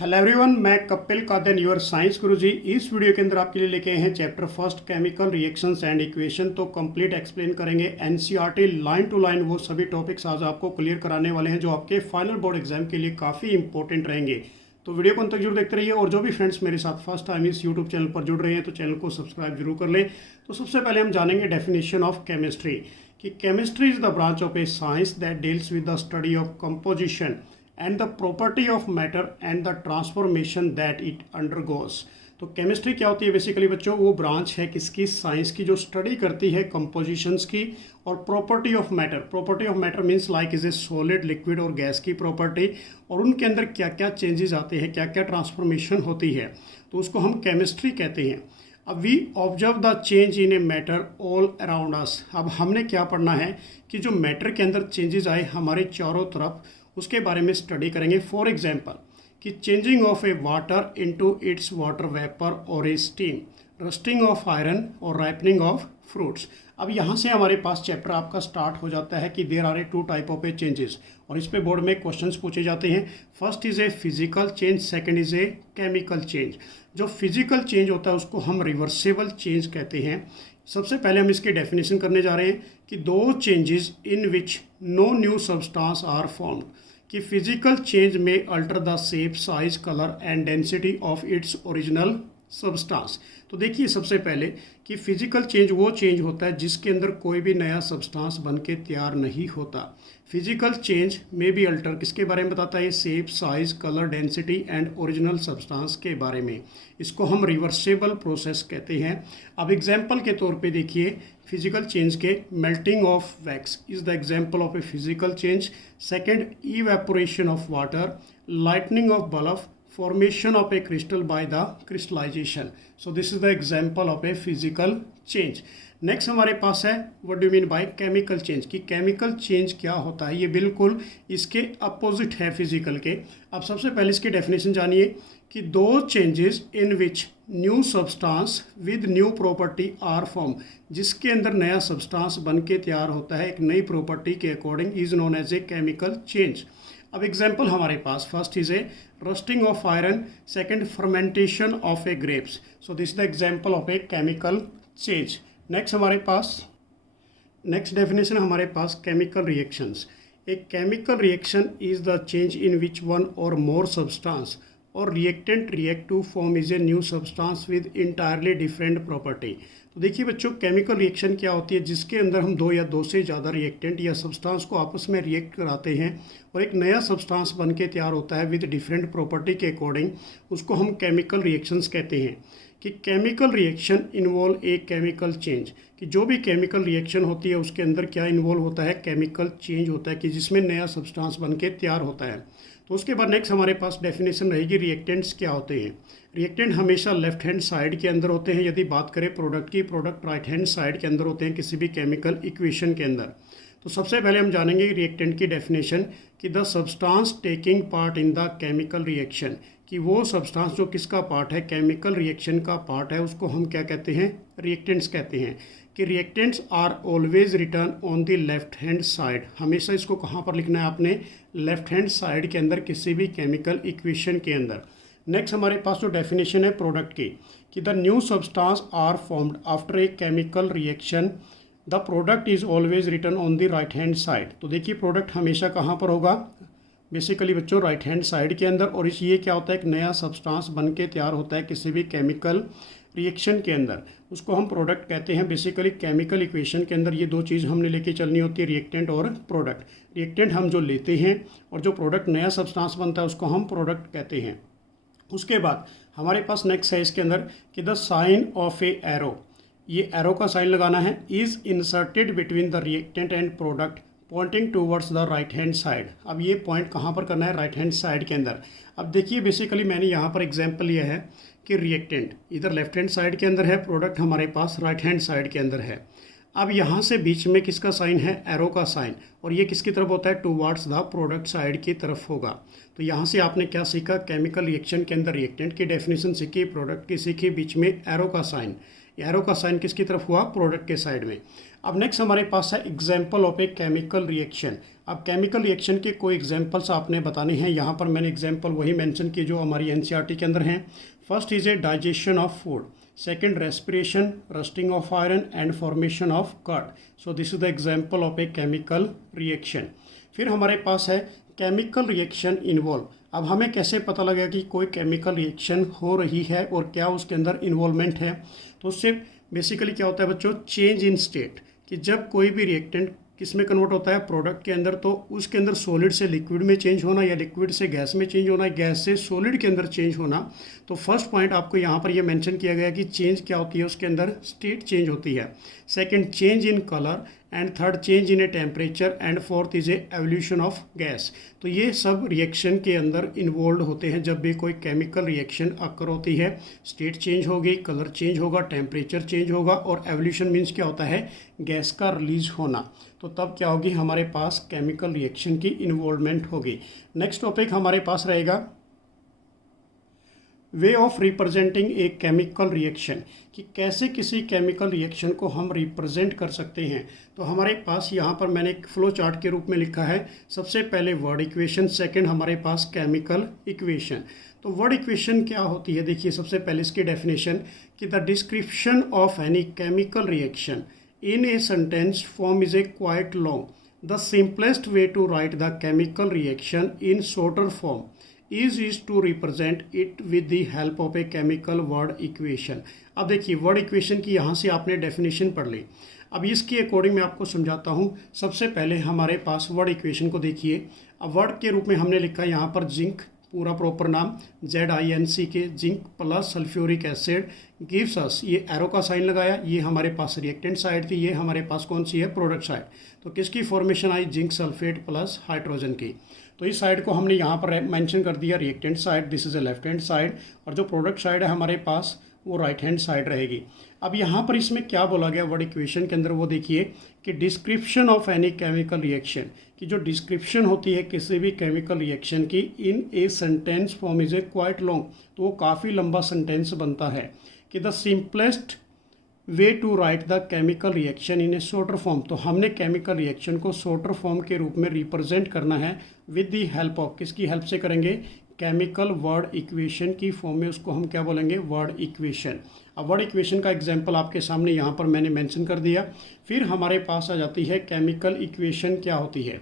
Hello everyone, मैं कपिल कादन your science गुरुजी। इस video के अंदर आपके लिए लेके आए हैं chapter first chemical reactions and equation. तो कंप्लीट एक्सप्लेन करेंगे एनसीईआरटी लाइन टू लाइन वो सभी टॉपिक्स आज आपको क्लियर कराने वाले हैं जो आपके फाइनल बोर्ड एग्जाम के लिए काफ़ी इंपॉर्टेंट रहेंगे। तो वीडियो को अंत तक जरूर देखते रहिए और जो भी फ्रेंड्स मेरे साथ फर्स्ट टाइम इस यूट्यूब चैनल पर जुड़ रहे हैं तो चैनल को सब्सक्राइब जरूर कर लें। तो सबसे पहले हम जानेंगे डेफिनेशन ऑफ केमिस्ट्री कि chemistry is the branch of A science that deals with the study of composition and the property of matter and the transformation that it undergoes। तो केमिस्ट्री क्या होती है बेसिकली बच्चों? वो ब्रांच है किसकी? Science की, जो स्टडी करती है कंपोजिशंस की और property of matter. Property of matter means like is a solid, liquid और गैस की प्रॉपर्टी, और उनके अंदर क्या क्या चेंजेस आते हैं, क्या क्या ट्रांसफॉर्मेशन होती है, तो उसको हम केमिस्ट्री कहते हैं। अब we observe the change in a matter all around us. अब हमने क्या पढ़ना है कि जो मैटर के अंदर चेंजेस आए हमारे चारों तरफ, उसके बारे में स्टडी करेंगे। फॉर एग्जांपल कि changing of A water into its water vapour और ए स्टीम, रस्टिंग ऑफ आयरन और राइपनिंग ऑफ फ्रूट्स। अब यहाँ से हमारे पास चैप्टर आपका स्टार्ट हो जाता है कि there are a two type of a changes, और इस पे बोर्ड में क्वेश्चंस पूछे जाते हैं। First is a physical change, second is a chemical change. जो फिजिकल चेंज होता है उसको हम रिवर्सिबल चेंज कहते हैं। सबसे पहले हम इसकी डेफिनेशन करने जा रहे हैं कि दो changes in which no new substance are formed, कि फिजिकल चेंज में alter the shape, size, colour and density of its original substance. तो देखिए सबसे पहले कि फिजिकल चेंज वो चेंज होता है जिसके अंदर कोई भी नया सब्सटेंस बन के तैयार नहीं होता। फिजिकल चेंज में भी अल्टर किसके बारे में बताता है? Shape, size, colour, density and original substance के बारे में। इसको हम रिवर्सिबल प्रोसेस कहते हैं। अब एग्जाम्पल के तौर पे देखिए फिजिकल चेंज के, melting of wax is the example of A physical change. Second, evaporation of water, lightning of bulb, formation of a crystal by the crystallization। so this is the example of a physical change। Next हमारे पास है what do mean by chemical change, कि chemical change क्या होता है। ये बिल्कुल इसके अपोजिट है फिजिकल के। अब सबसे पहले इसकी डेफिनेशन जानिए कि दो changes in which new substance with new property are form, जिसके अंदर नया सब्सटेंस बन के तैयार होता है एक नई प्रॉपर्टी के according, is known as a chemical change. अब एग्जाम्पल हमारे पास first is a rusting of iron, second fermentation of a grapes. So this is the example of a chemical change. Next हमारे पास नेक्स्ट डेफिनेशन हमारे पास chemical reactions. A chemical reaction is the change in which one or more substance or reactant react to form is a new substance with entirely different property. तो देखिए बच्चों, chemical reaction क्या होती है? जिसके अंदर हम दो या दो से ज़्यादा रिएक्टेंट या सब्सटेंस को आपस में रिएक्ट कराते हैं और एक नया सब्सटेंस बन के तैयार होता है विद डिफरेंट प्रॉपर्टी के अकॉर्डिंग, उसको हम केमिकल रिएक्शंस कहते हैं। कि केमिकल रिएक्शन इन्वॉल्व ए केमिकल चेंज, कि जो भी केमिकल रिएक्शन होती है उसके अंदर क्या इन्वॉल्व होता है? केमिकल चेंज होता है, कि जिसमें नया सब्सटेंस बन के तैयार होता है। तो उसके बाद नेक्स्ट हमारे पास डेफिनेशन रहेगी रिएक्टेंट्स क्या होते हैं। रिएक्टेंट हमेशा लेफ्ट हैंड साइड के अंदर होते हैं। यदि बात करें प्रोडक्ट की, प्रोडक्ट राइट हैंड साइड के अंदर होते हैं किसी भी केमिकल इक्वेशन के अंदर। तो सबसे पहले हम जानेंगे रिएक्टेंट की डेफिनेशन कि the substance taking part in the chemical reaction, कि वो सब्सटेंस जो किसका पार्ट है? केमिकल रिएक्शन का पार्ट है, उसको हम क्या कहते हैं? रिएक्टेंट्स कहते हैं। कि reactants are always written on the left hand side. हमेशा इसको कहाँ पर लिखना है आपने? लेफ्ट हैंड साइड के अंदर किसी भी केमिकल इक्वेशन के अंदर। नेक्स्ट हमारे पास जो डेफिनेशन है प्रोडक्ट की, कि the new substance are formed after a chemical reaction, the product is always written on the right hand side. तो देखिए प्रोडक्ट हमेशा कहाँ पर होगा? बेसिकली बच्चों राइट हैंड साइड के अंदर। और ये क्या होता है? एक नया सब्सटेंस बन के तैयार होता है किसी भी केमिकल रिएक्शन के अंदर, उसको हम प्रोडक्ट कहते हैं। बेसिकली केमिकल इक्वेशन के अंदर ये दो चीज़ हमने लेके चलनी होती है, रिएक्टेंट और प्रोडक्ट। रिएक्टेंट हम जो लेते हैं और जो प्रोडक्ट नया सब्सटेंस बनता है उसको हम प्रोडक्ट कहते हैं। उसके बाद हमारे पास नेक्स्ट है इसके अंदर कि the sign of a arrow, ये एरो का साइन लगाना है, is inserted between the reactant and product pointing towards the right hand side. अब ये पॉइंट कहाँ पर करना है? राइट हैंड साइड के अंदर। अब देखिए बेसिकली मैंने यहाँ पर एग्जांपल लिया है कि रिएक्टेंट इधर लेफ्ट हैंड साइड के अंदर है, प्रोडक्ट हमारे पास राइट हैंड साइड के अंदर है। अब यहाँ से बीच में किसका साइन है? एरो का साइन, और ये किसकी तरफ होता है? टूवर्ड्स द प्रोडक्ट साइड की तरफ होगा। तो यहाँ से आपने क्या सीखा? केमिकल रिएक्शन के अंदर रिएक्टेंट की डेफिनेशन सीखी, प्रोडक्ट की सीखी, बीच में एरो का साइन। एरो का साइन किसकी तरफ हुआ, प्रोडक्ट के साइड में। अब नेक्स्ट हमारे पास है example of a chemical reaction. अब केमिकल रिएक्शन के कोई एग्जाम्पल्स आपने बताने हैं। यहाँ पर मैंने एग्जाम्पल वही मेंशन किए जो हमारी एनसीईआरटी के अंदर हैं। First is a digestion of food, second respiration, rusting of iron and formation of curd. So this is the example of a chemical reaction. फिर हमारे पास है केमिकल रिएक्शन इन्वॉल्व। अब हमें कैसे पता लगेगा कि कोई केमिकल रिएक्शन हो रही है और क्या उसके अंदर इन्वॉल्वमेंट है। तो उससे बेसिकली क्या होता है बच्चों, चेंज इन स्टेट, कि जब कोई भी रिएक्टेंट किस में कन्वर्ट होता है, प्रोडक्ट के अंदर, तो उसके अंदर सॉलिड से लिक्विड में चेंज होना या लिक्विड से गैस में चेंज होना, गैस से सॉलिड के अंदर चेंज होना। तो फर्स्ट पॉइंट आपको यहाँ पर ये मेंशन किया गया कि चेंज क्या होती है, उसके अंदर स्टेट चेंज होती है। Second, change in colour, and third, change in a temperature, and fourth is a evolution of gas. तो ये सब रिएक्शन के अंदर इन्वॉल्व होते हैं। जब भी कोई केमिकल रिएक्शन अकर होती है, स्टेट चेंज होगी, कलर चेंज होगा, टेम्परेचर चेंज होगा, और एवोल्यूशन मीन्स क्या होता है, गैस का रिलीज होना। तो तब क्या होगी, हमारे पास केमिकल रिएक्शन की इन्वॉल्वमेंट होगी। नेक्स्ट टॉपिक हमारे पास रहेगा way of representing A chemical reaction, कि कैसे किसी केमिकल रिएक्शन को हम रिप्रेजेंट कर सकते हैं। तो हमारे पास यहाँ पर मैंने एक फ्लो चार्ट के रूप में लिखा है। सबसे पहले वर्ड इक्वेशन, सेकंड हमारे पास केमिकल इक्वेशन। तो वर्ड इक्वेशन क्या होती है, देखिए सबसे पहले इसकी डेफिनेशन कि the description of any chemical reaction in a sentence form is a quite long. The simplest way to write the chemical reaction in shorter form is to represent it with the help of a chemical word equation. अब देखिए word equation की यहाँ से आपने definition पढ़ ली। अब इसके according मैं आपको समझाता हूँ। सबसे पहले हमारे पास वर्ड इक्वेशन को देखिए। अब वर्ड के रूप में हमने लिखा यहाँ पर जिंक, पूरा प्रॉपर नाम ZINC के, zinc plus sulphuric acid gives us, ये एरो का साइन लगाया, ये हमारे पास रिएक्टेंट साइड थी, ये हमारे पास कौन सी है, प्रोडक्ट साइड। तो किसकी फॉर्मेशन आई, जिंक सल्फेट प्लस हाइड्रोजन की। तो इस साइड को हमने यहाँ पर मेंशन कर दिया reactant side, this is a left hand side, और जो प्रोडक्ट साइड है हमारे पास वो राइट हैंड साइड रहेगी। अब यहाँ पर इसमें क्या बोला गया वर्ड इक्वेशन के अंदर, वो देखिए कि description of any chemical reaction, कि जो डिस्क्रिप्शन होती है किसी भी केमिकल रिएक्शन की in a sentence form is a quite long, तो वो काफ़ी लंबा सेंटेंस बनता है। कि the simplest way to write the chemical reaction in a shorter form, तो हमने केमिकल रिएक्शन को शॉर्टर फॉर्म के रूप में रिप्रेजेंट करना है विद द हेल्प ऑफ, किसकी हेल्प से करेंगे, केमिकल वर्ड इक्वेशन की फॉर्म में, उसको हम क्या बोलेंगे, वर्ड इक्वेशन। अब वर्ड इक्वेशन का एग्जांपल आपके सामने यहाँ पर मैंने मेंशन कर दिया। फिर हमारे पास आ जाती है केमिकल इक्वेशन क्या होती है,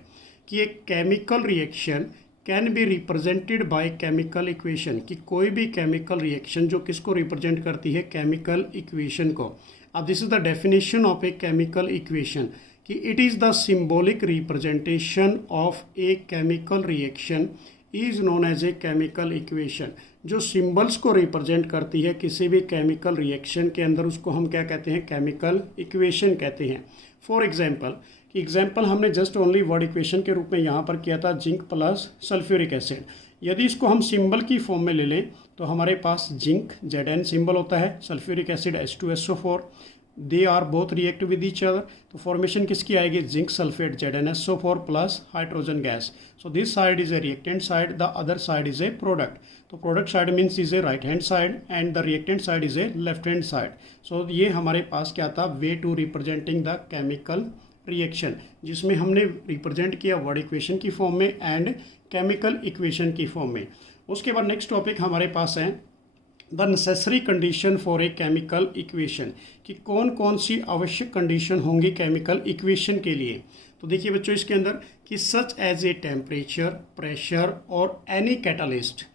कि एक chemical reaction can be represented by chemical equation, कि कोई भी केमिकल रिएक्शन जो किसको रिप्रेजेंट करती है, केमिकल इक्वेशन को। अब this is the definition of a chemical equation, कि it is the symbolic representation of a chemical reaction is known as a chemical equation. जो सिंबल्स को रिप्रेजेंट करती है किसी भी केमिकल रिएक्शन के अंदर, उसको हम क्या कहते हैं, केमिकल इक्वेशन कहते हैं। फॉर एग्जाम्पल हमने जस्ट ओनली वर्ड इक्वेशन के रूप में यहाँ पर किया था जिंक प्लस सल्फ्यूरिक एसिड। यदि इसको हम सिंबल की फॉर्म में ले लें तो हमारे पास जिंक Zn सिंबल होता है, sulphuric acid H2SO4, they are both react with each other, तो फॉर्मेशन किसकी आएगी, zinc sulphate ZnSO4 plus hydrogen gas. So this side is a reactant side, the other side is a product. तो product side means is a right hand side and the reactant side is a left hand side. So ये हमारे पास क्या था, way to representing the chemical reaction, जिसमें हमने represent किया word equation की फॉर्म में एंड केमिकल इक्वेशन की फॉर्म में। उसके बाद नेक्स्ट टॉपिक हमारे पास है the necessary condition for a chemical equation, कि कौन कौन सी आवश्यक कंडीशन होंगी केमिकल इक्वेशन के लिए। तो देखिए बच्चों इसके अंदर कि such as a temperature, pressure और एनी कैटालिस्ट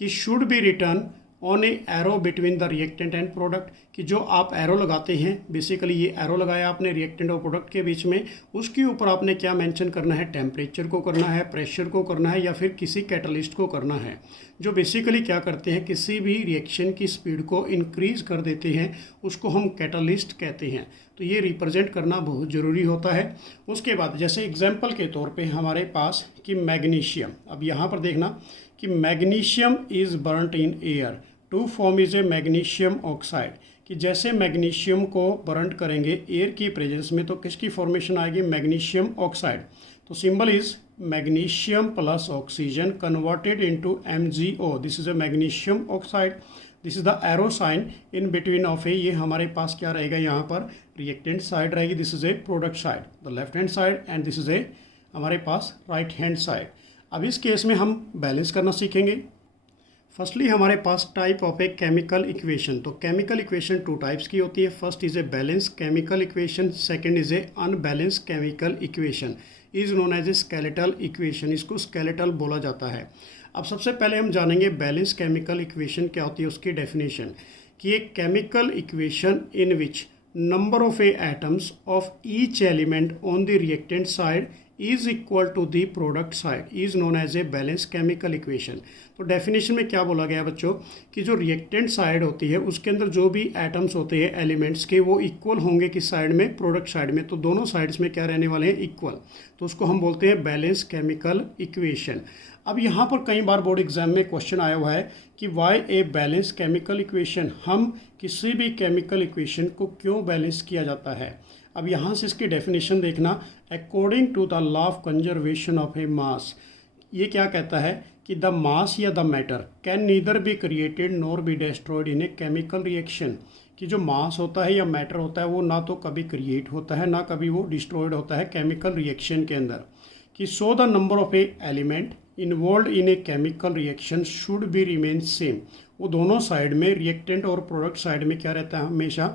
कि should be written on a arrow between the reactant and product, कि जो आप एरो लगाते हैं, बेसिकली ये एरो लगाया आपने रिएक्टेंट और प्रोडक्ट के बीच में, उसके ऊपर आपने क्या मेंशन करना है, टेम्परेचर को करना है, प्रेशर को करना है, या फिर किसी कैटलिस्ट को करना है, जो बेसिकली क्या करते हैं, किसी भी रिएक्शन की स्पीड को इंक्रीज कर देते हैं, उसको हम कैटलिस्ट कहते हैं। तो ये रिप्रेजेंट करना बहुत ज़रूरी होता है। उसके बाद जैसे एग्जाम्पल के तौर पर हमारे पास कि मैग्नीशियम, अब यहाँ पर देखना कि magnesium is burnt in air to form is a magnesium oxide, कि जैसे मैग्नीशियम को बर्न करेंगे एयर की प्रेजेंस में तो किसकी फॉर्मेशन आएगी, मैग्नीशियम ऑक्साइड। तो symbol is magnesium plus oxygen converted into MgO। This is a magnesium oxide. This is the arrow sign in between of a, ये हमारे पास क्या रहेगा यहाँ पर रिएक्टेंट साइड रहेगी। This is a product side, the left hand side, and this is a हमारे पास राइट हैंड साइड। अब इस केस में हम बैलेंस करना सीखेंगे। फर्स्टली हमारे पास type of a chemical equation, तो केमिकल इक्वेशन टू टाइप्स की होती है। First is a balance chemical equation, second is a unbalance chemical equation, is known as a skeletal equation, इसको स्केलेटल बोला जाता है। अब सबसे पहले हम जानेंगे बैलेंस केमिकल इक्वेशन क्या होती है, उसकी डेफिनेशन, कि एक chemical equation in which number of a atoms of each element on the reactant side is equal to the product side is known as a balance chemical equation. तो definition में क्या बोला गया बच्चों, कि जो रिएक्टेंट साइड होती है उसके अंदर जो भी एटम्स होते हैं एलिमेंट्स के, वो इक्वल होंगे किस साइड में, प्रोडक्ट साइड में। तो दोनों साइड्स में क्या रहने वाले हैं, इक्वल। तो उसको हम बोलते हैं बैलेंस केमिकल इक्वेशन। अब यहाँ पर कई बार बोर्ड एग्जाम में क्वेश्चन आया हुआ है कि why a balance chemical equation, हम किसी भी केमिकल इक्वेशन को क्यों बैलेंस किया जाता है। अब यहाँ से इसकी डेफिनेशन देखना, according to the law of conservation of a mass, ये क्या कहता है कि द मास या the matter can neither be created nor be destroyed in a chemical reaction, कि जो मास होता है या मैटर होता है वो ना तो कभी क्रिएट होता है ना कभी वो डिस्ट्रॉयड होता है केमिकल रिएक्शन के अंदर। कि so the number of a element involve in a chemical reaction should be remain same, वो दोनों साइड में रिएक्टेंट और प्रोडक्ट साइड में क्या रहता है, हमेशा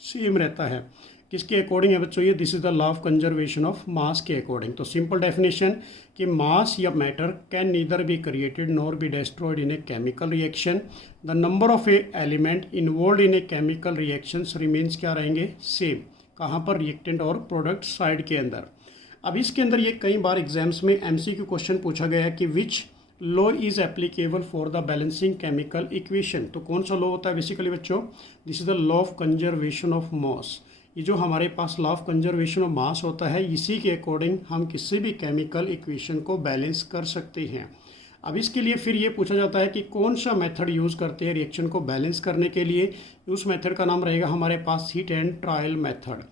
सेम रहता है। किसके अकॉर्डिंग है बच्चों, ये this is the law of conservation of मास के अकॉर्डिंग। तो सिंपल डेफिनेशन कि मास या matter can neither be created nor be destroyed in a chemical reaction, the number of a element involve in a chemical reactions remains क्या रहेंगे, same. कहाँ पर, reactant और product side के अंदर। अब इसके अंदर ये कई बार एग्जाम्स में MCQ क्वेश्चन पूछा गया है कि which law is applicable for the balancing chemical equation. तो कौन सा लॉ होता है बेसिकली बच्चों, this is the law of conservation of mass. ये जो हमारे पास law of conservation of mass होता है, इसी के अकॉर्डिंग हम किसी भी केमिकल इक्वेशन को बैलेंस कर सकते हैं। अब इसके लिए फिर ये पूछा जाता है कि कौन सा मेथड यूज़ करते हैं रिएक्शन को बैलेंस करने के लिए। उस मेथड का नाम रहेगा हमारे पास हीट एंड ट्रायल मेथड।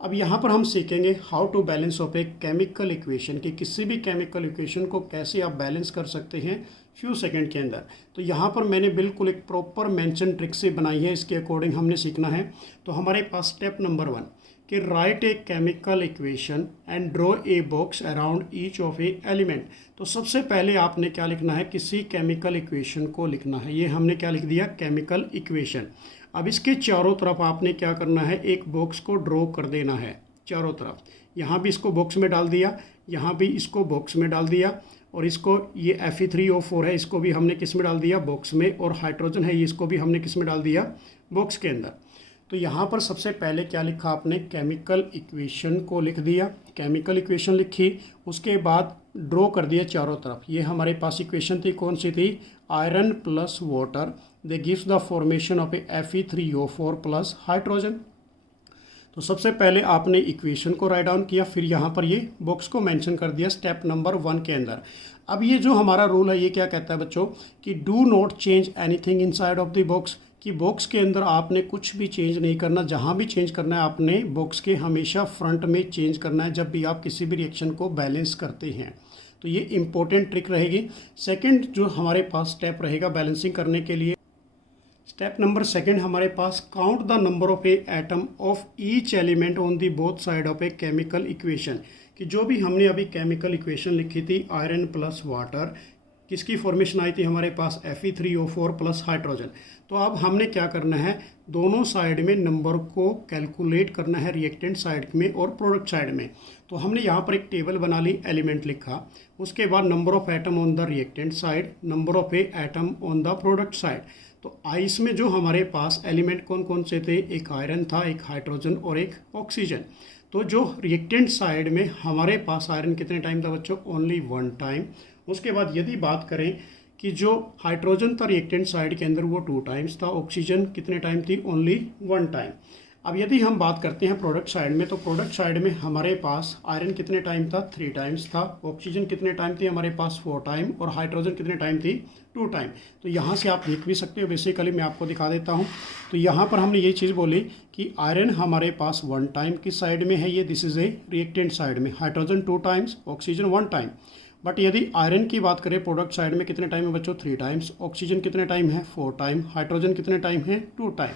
अब यहाँ पर हम सीखेंगे how to balance of a chemical equation, कि किसी भी केमिकल इक्वेशन को कैसे आप बैलेंस कर सकते हैं फ्यू सेकंड के अंदर। तो यहाँ पर मैंने बिल्कुल एक प्रॉपर मेंशन ट्रिक से बनाई है, इसके अकॉर्डिंग हमने सीखना है। तो हमारे पास स्टेप नंबर 1 कि right A chemical equation and draw a box around each of a element. तो सबसे पहले आपने क्या लिखना है, किसी केमिकल इक्वेशन को लिखना है। ये हमने क्या लिख दिया, केमिकल इक्वेशन। अब इसके चारों तरफ आपने क्या करना है, एक बॉक्स को ड्रॉ कर देना है चारों तरफ। यहाँ भी इसको बॉक्स में डाल दिया, यहाँ भी इसको बॉक्स में डाल दिया, और इसको ये Fe3O4 है, इसको भी हमने किस में डाल दिया, बॉक्स में। और हाइड्रोजन है, ये इसको भी हमने किस में डाल दिया, बॉक्स के अंदर। तो यहाँ पर सबसे पहले क्या लिखा आपने, केमिकल इक्वेशन को लिख दिया, केमिकल इक्वेशन लिखी, उसके बाद ड्रॉ कर दिया चारों तरफ। ये हमारे पास इक्वेशन थी, कौन सी थी, iron plus water they gives the formation of A Fe3O4 plus hydrogen. तो सबसे पहले आपने इक्वेशन को राइट डाउन किया, फिर यहाँ पर ये बॉक्स को मेंशन कर दिया स्टेप नंबर 1 के अंदर। अब ये जो हमारा रूल है ये क्या कहता है बच्चों, कि do not change anything inside of the box, कि बॉक्स के अंदर आपने कुछ भी चेंज नहीं करना। जहाँ भी चेंज करना है आपने बॉक्स के हमेशा फ्रंट में चेंज करना है जब भी आप किसी भी रिएक्शन को बैलेंस करते हैं। तो ये इंपॉर्टेंट ट्रिक रहेगी। सेकेंड जो हमारे पास स्टेप रहेगा बैलेंसिंग करने के लिए, स्टेप नंबर 2 हमारे पास count the number of a atom of each element on the both side of a chemical equation, कि जो भी हमने अभी केमिकल इक्वेशन लिखी थी आयरन प्लस वाटर, किसकी फॉर्मेशन आई थी हमारे पास, Fe3O4 प्लस हाइड्रोजन। तो अब हमने क्या करना है, दोनों साइड में नंबर को कैलकुलेट करना है, रिएक्टेंट साइड में और प्रोडक्ट साइड में। तो हमने यहाँ पर एक टेबल बना ली, एलिमेंट लिखा, उसके बाद number of atom on the reactant side, number of a atom on the product side. तो आइस में जो हमारे पास एलिमेंट कौन कौन से थे, एक आयरन था, एक हाइड्रोजन और एक ऑक्सीजन। तो जो रिएक्टेंट साइड में हमारे पास आयरन कितने टाइम था बच्चों, ओनली 1 टाइम। उसके बाद यदि बात करें कि जो हाइड्रोजन था रिएक्टेंट साइड के अंदर वो 2 टाइम्स था, ऑक्सीजन कितने टाइम थी, ओनली 1 टाइम। अब यदि हम बात करते हैं प्रोडक्ट साइड में, तो प्रोडक्ट साइड में हमारे पास आयरन कितने टाइम था, 3 टाइम्स था। ऑक्सीजन कितने टाइम थी हमारे पास, 4 टाइम। और हाइड्रोजन कितने टाइम थी, 2 टाइम। तो यहाँ से आप देख भी सकते हो, बेसिकली मैं आपको दिखा देता हूँ। तो यहाँ पर हमने ये चीज़ बोली कि आयरन हमारे पास 1 टाइम की साइड में है, ये this is a reactant side में। Hydrogen 2 times, oxygen 1 time. But यदि आयरन की बात करें प्रोडक्ट साइड में कितने टाइम है बच्चों, 3 टाइम्स। ऑक्सीजन कितने टाइम है, 4 टाइम। हाइड्रोजन कितने टाइम है, 2 टाइम।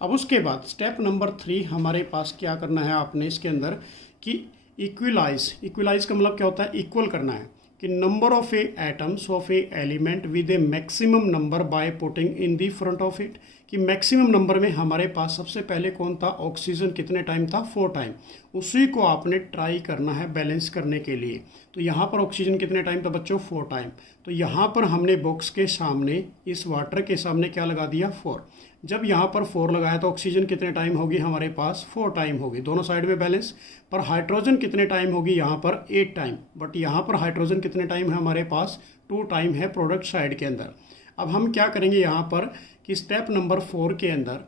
अब उसके बाद स्टेप नंबर 3 हमारे पास क्या करना है आपने इसके अंदर कि इक्विलाइज का मतलब क्या होता है, इक्वल करना है कि number of a atoms of a element with A maximum number by putting in the front of it. कि मैक्सिमम नंबर में हमारे पास सबसे पहले कौन था, ऑक्सीजन कितने टाइम था, 4 टाइम। उसी को आपने ट्राई करना है बैलेंस करने के लिए। तो यहाँ पर ऑक्सीजन कितने टाइम था बच्चों, 4 टाइम। तो यहाँ पर हमने बॉक्स के सामने, इस वाटर के सामने क्या लगा दिया, 4। जब यहाँ पर 4 लगाया तो ऑक्सीजन कितने टाइम होगी हमारे पास, 4 टाइम होगी, दोनों साइड में बैलेंस। पर हाइड्रोजन कितने टाइम होगी यहाँ पर, 8 टाइम। बट यहाँ पर हाइड्रोजन कितने टाइम है हमारे पास, 2 टाइम है प्रोडक्ट साइड के अंदर। अब हम क्या करेंगे यहाँ पर कि स्टेप नंबर 4 के अंदर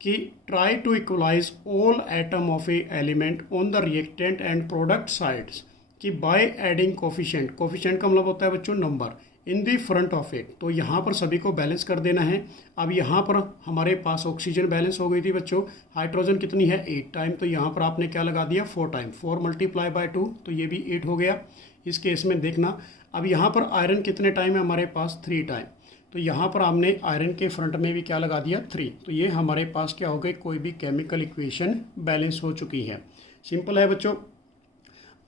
कि try to equalise all atom of a element on the reactant and product sides कि बाय एडिंग कोफिशिएंट का मतलब होता है बच्चों number, in the front of it. तो यहाँ पर सभी को बैलेंस कर देना है। अब यहाँ पर हमारे पास ऑक्सीजन बैलेंस हो गई थी बच्चों, हाइड्रोजन कितनी है, 8 टाइम। तो यहाँ पर आपने क्या लगा दिया, 4 टाइम। 4 मल्टीप्लाई बाय 2 तो ये भी 8 हो गया इस केस में, देखना। अब यहाँ पर आयरन कितने टाइम है हमारे पास, 3 टाइम। तो यहाँ पर हमने आयरन के फ्रंट में भी क्या लगा दिया, 3। तो ये हमारे पास क्या हो गई, कोई भी केमिकल इक्वेशन बैलेंस हो चुकी है। सिंपल है बच्चों।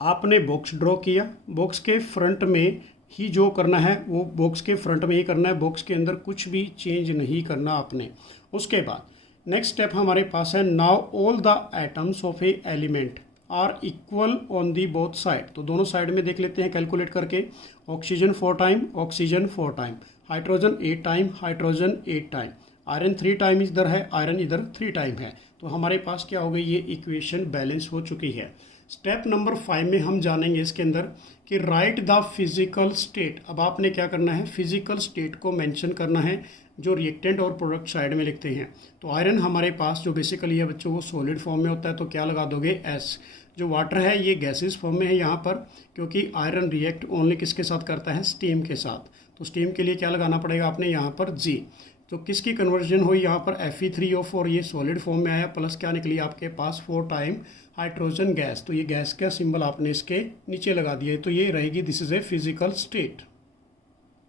आपने बॉक्स ड्रॉ किया, बॉक्स के फ्रंट में ही जो करना है वो बॉक्स के फ्रंट में ही करना है, बॉक्स के अंदर कुछ भी चेंज नहीं करना आपने। उसके बाद नेक्स्ट स्टेप हमारे पास है, now all the atoms of a element are equal on the both side. तो दोनों साइड में देख लेते हैं कैलकुलेट करके। Oxygen 4 time, oxygen 4 time. Hydrogen 8 time, hydrogen 8 time. Iron 3 time इधर है, आयरन इधर 3 टाइम है। तो हमारे पास क्या हो गई, ये इक्वेशन बैलेंस हो चुकी है। स्टेप नंबर 5 में हम जानेंगे इसके अंदर कि राइट द फिजिकल स्टेट। अब आपने क्या करना है, फिजिकल स्टेट को मेंशन करना है जो रिएक्टेंट और प्रोडक्ट साइड में लिखते हैं। तो आयरन हमारे पास जो बेसिकली है बच्चों वो सॉलिड फॉर्म में होता है, तो क्या लगा दोगे, एस। जो वाटर है ये गैसेस फॉर्म में है यहाँ पर, क्योंकि आयरन रिएक्ट ओनली किसके साथ करता है, स्टीम के साथ। तो स्टीम के लिए क्या लगाना पड़ेगा आपने यहाँ पर, जी। तो किसकी कन्वर्जन हुई यहाँ पर, Fe3O4, ये सॉलिड फॉर्म में आया, प्लस क्या निकली आपके पास, 4 टाइम हाइड्रोजन गैस। तो ये गैस का सिंबल आपने इसके नीचे लगा दिया है, तो ये रहेगी this is a physical state.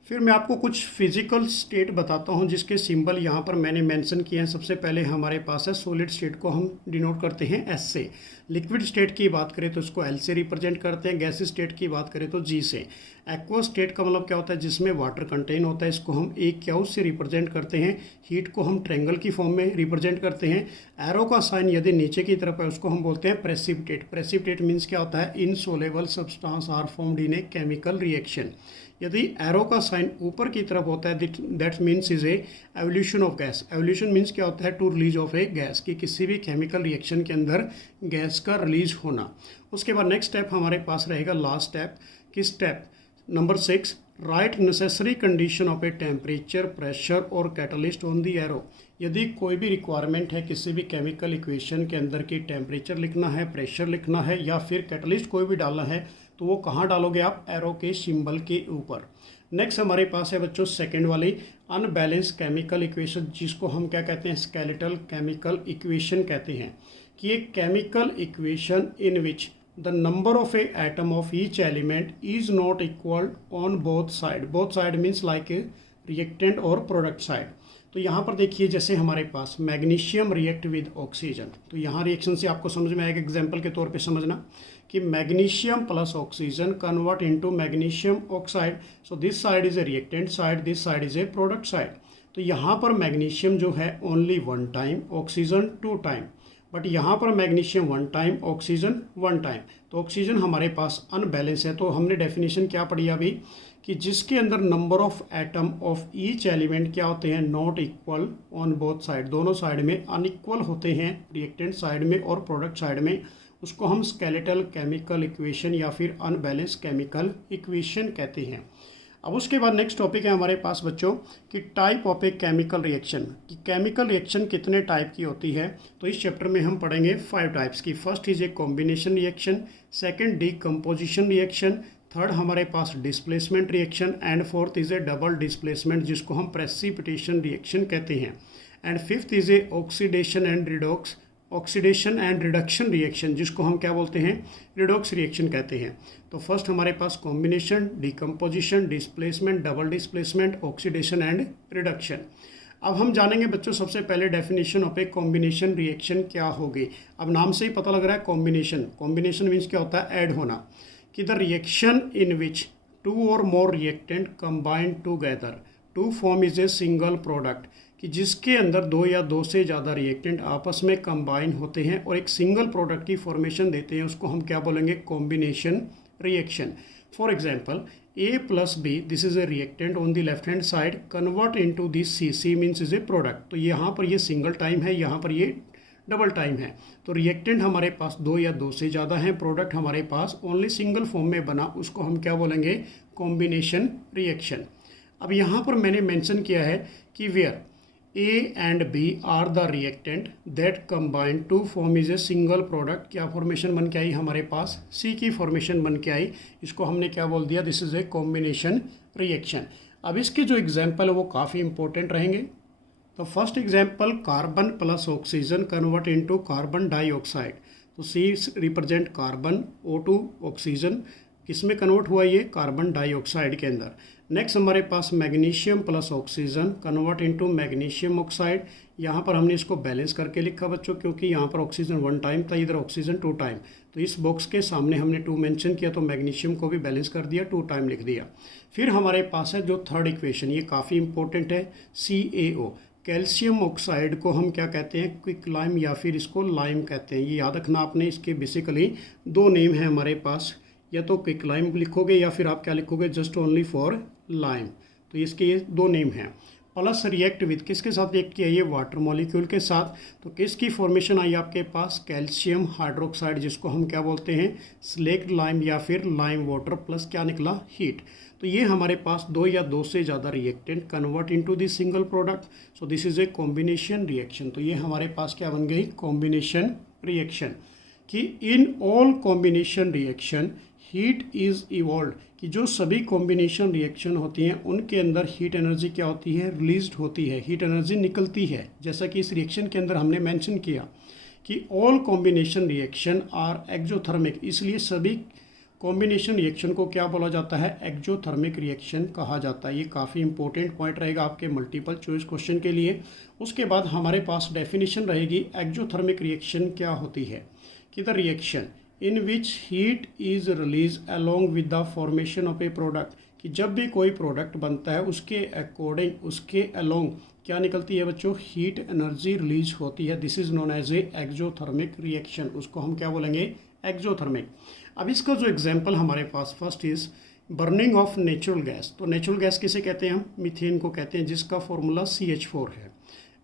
फिर मैं आपको कुछ फिजिकल स्टेट बताता हूँ जिसके सिंबल यहाँ पर मैंने मेंशन किए हैं। सबसे पहले हमारे पास है सॉलिड स्टेट को हम डिनोट करते हैं एस से। लिक्विड स्टेट की बात करें तो इसको एल से रिप्रेजेंट करते हैं। गैस स्टेट की बात करें तो जी से। एक्वा स्टेट का मतलब क्या होता है, जिसमें वाटर कंटेन होता है, इसको हम ए क्यू से रिप्रेजेंट करते हैं। हीट को हम ट्रायंगल की फॉर्म में रिप्रेजेंट करते हैं। एरो का साइन यदि नीचे की तरफ है उसको हम बोलते हैं प्रेसिपिटेट। प्रेसिपिटेट मीन्स क्या होता है, insoluble substance are formed in a chemical reaction. यदि एरो का साइन ऊपर की तरफ होता है that means is a evolution of gas. Evolution means क्या होता है, to release of a gas, कि किसी भी केमिकल रिएक्शन के अंदर गैस का रिलीज होना। उसके बाद नेक्स्ट स्टेप हमारे पास रहेगा लास्ट स्टेप, कि step number 6 right necessary condition of A temperature, pressure और कैटलिस्ट ऑन दी एरो। यदि कोई भी रिक्वायरमेंट है किसी भी केमिकल इक्वेशन के अंदर की टेम्परेचर लिखना है, प्रेशर लिखना है या फिर कैटलिस्ट कोई भी डालना है, तो वो कहाँ डालोगे आप, एरो के सिंबल के ऊपर। नेक्स्ट हमारे पास है बच्चों सेकंड वाली अनबैलेंस केमिकल इक्वेशन, जिसको हम क्या कहते हैं, स्केलेटल केमिकल इक्वेशन कहते हैं। कि एक chemical equation in which the number of a atom of each element is not equal on both side. Both side means like reactant और प्रोडक्ट साइड। तो यहाँ पर देखिए जैसे हमारे पास मैग्नीशियम रिएक्ट विद ऑक्सीजन, तो यहाँ रिएक्शन से आपको समझ में आएगा, एग्जाम्पल के तौर पे समझना कि magnesium plus oxygen convert into magnesium oxide. So this side is a reactant side, this side is a product side. तो यहाँ पर मैग्नीशियम जो है only 1 time, oxygen 2 time. But यहाँ पर मैग्नीशियम 1 टाइम, ऑक्सीजन 1 टाइम। तो ऑक्सीजन हमारे पास unbalance है। तो हमने डेफिनेशन क्या पढ़ी अभी, कि जिसके अंदर number of atom of each element क्या होते हैं, not equal on both side, दोनों साइड में अनइक्वल होते हैं, रिएक्टेंट साइड में और प्रोडक्ट साइड में, उसको हम स्केलेटल केमिकल इक्वेशन या फिर अनबैलेंस केमिकल इक्वेशन कहते हैं। अब उसके बाद नेक्स्ट टॉपिक है हमारे पास बच्चों कि type of a chemical reaction, कि केमिकल रिएक्शन कितने टाइप की होती है। तो इस चैप्टर में हम पढ़ेंगे 5 टाइप्स की। First is a combination reaction, second decomposition reaction, third हमारे पास displacement reaction and fourth is a double displacement जिसको हम प्रेसिपिटेशन रिएक्शन कहते हैं, and fifth is a oxidation and reduction reaction जिसको हम क्या बोलते हैं, रिडॉक्स रिएक्शन कहते हैं। तो फर्स्ट हमारे पास combination, decomposition, displacement, double displacement, oxidation and reduction. अब हम जानेंगे बच्चों सबसे पहले definition of a combination reaction क्या होगी। अब नाम से ही पता लग रहा है कॉम्बिनेशन, कॉम्बिनेशन मीन्स क्या होता है, ऐड होना, कि द रिएक्शन इन विच 2 और more reactant combine together to form is a single product, कि जिसके अंदर 2 या 2 से ज़्यादा रिएक्टेंट आपस में कंबाइन होते हैं और एक सिंगल प्रोडक्ट की फॉर्मेशन देते हैं, उसको हम क्या बोलेंगे, combination reaction. For example A plus B, this is a reactant on the left hand side, convert into this CC means is a product. तो यहाँ पर ये सिंगल टाइम है, यहाँ पर ये डबल टाइम है। तो रिएक्टेंट हमारे पास 2 या 2 से ज़्यादा हैं, प्रोडक्ट हमारे पास ओनली सिंगल फॉर्म में बना, उसको हम क्या बोलेंगे, कॉम्बिनेशन रिएक्शन। अब यहाँ पर मैंने मेंशन किया है कि where A and B are the reactant that combine to form is a single product, क्या फॉर्मेशन बन के आई हमारे पास, C की फॉर्मेशन बन के आई, इसको हमने क्या बोल दिया, this is a combination reaction. अब इसके जो एग्जाम्पल है वो काफ़ी इंपॉर्टेंट रहेंगे। तो first example carbon plus oxygen convert into carbon dioxide. तो C represent carbon, O2 oxygen, किस में कन्वर्ट हुआ ये, कार्बन डाइऑक्साइड के अंदर। नेक्स्ट हमारे पास magnesium plus oxygen convert into magnesium oxide. यहाँ पर हमने इसको बैलेंस करके लिखा बच्चों, क्योंकि यहाँ पर ऑक्सीजन 1 टाइम था, इधर ऑक्सीजन 2 टाइम, तो इस बॉक्स के सामने हमने 2 मेंशन किया, तो मैग्नीशियम को भी बैलेंस कर दिया, 2 टाइम लिख दिया। फिर हमारे पास है जो थर्ड इक्वेशन, ये काफ़ी इंपॉर्टेंट है, CaO, कैल्शियम ऑक्साइड को हम क्या कहते हैं, क्विक लाइम या फिर इसको लाइम कहते हैं। ये याद रखना आपने, इसके बेसिकली 2 नेम हैं हमारे पास, या तो क्विक लाइम लिखोगे या फिर आप क्या लिखोगे, जस्ट ओनली फॉर लाइम। तो इसके ये 2 नेम हैं। प्लस रिएक्ट विद, किसके साथ रिएक्ट किया, ये वाटर मॉलिक्यूल के साथ। तो किसकी फॉर्मेशन आई आपके पास, कैल्शियम हाइड्रोक्साइड, जिसको हम क्या बोलते हैं, स्लेक्ड लाइम या फिर लाइम वाटर, प्लस क्या निकला, हीट। तो ये हमारे पास 2 या 2 से ज़्यादा reactant convert into this single product, so this is a combination reaction. तो ये हमारे पास क्या बन गई, कॉम्बिनेशन रिएक्शन। कि in all combination reaction heat is evolve, कि जो सभी कॉम्बिनेशन रिएक्शन होती हैं उनके अंदर हीट एनर्जी क्या होती है, रिलीज्ड होती है, हीट एनर्जी निकलती है। जैसा कि इस रिएक्शन के अंदर हमने मेंशन किया कि all combination reaction are exothermic, इसलिए सभी कॉम्बिनेशन रिएक्शन को क्या बोला जाता है, एक्जोथर्मिक रिएक्शन कहा जाता है। ये काफ़ी इंपॉर्टेंट पॉइंट रहेगा आपके मल्टीपल चॉइस क्वेश्चन के लिए। उसके बाद हमारे पास डेफिनेशन रहेगी एक्जोथर्मिक रिएक्शन क्या होती है, कि the reaction in which heat is release along with the formation of A product, कि जब भी कोई प्रोडक्ट बनता है उसके अकॉर्डिंग, उसके अलॉन्ग क्या निकलती है बच्चों, हीट एनर्जी रिलीज होती है। This is known as a exothermic reaction, उसको हम क्या बोलेंगे, एक्जोथर्मिक। अब इसका जो एग्जाम्पल हमारे पास first is burning of natural gas. तो नेचुरल गैस किसे कहते हैं, हम मीथेन को कहते हैं, जिसका फॉर्मूला CH4 है।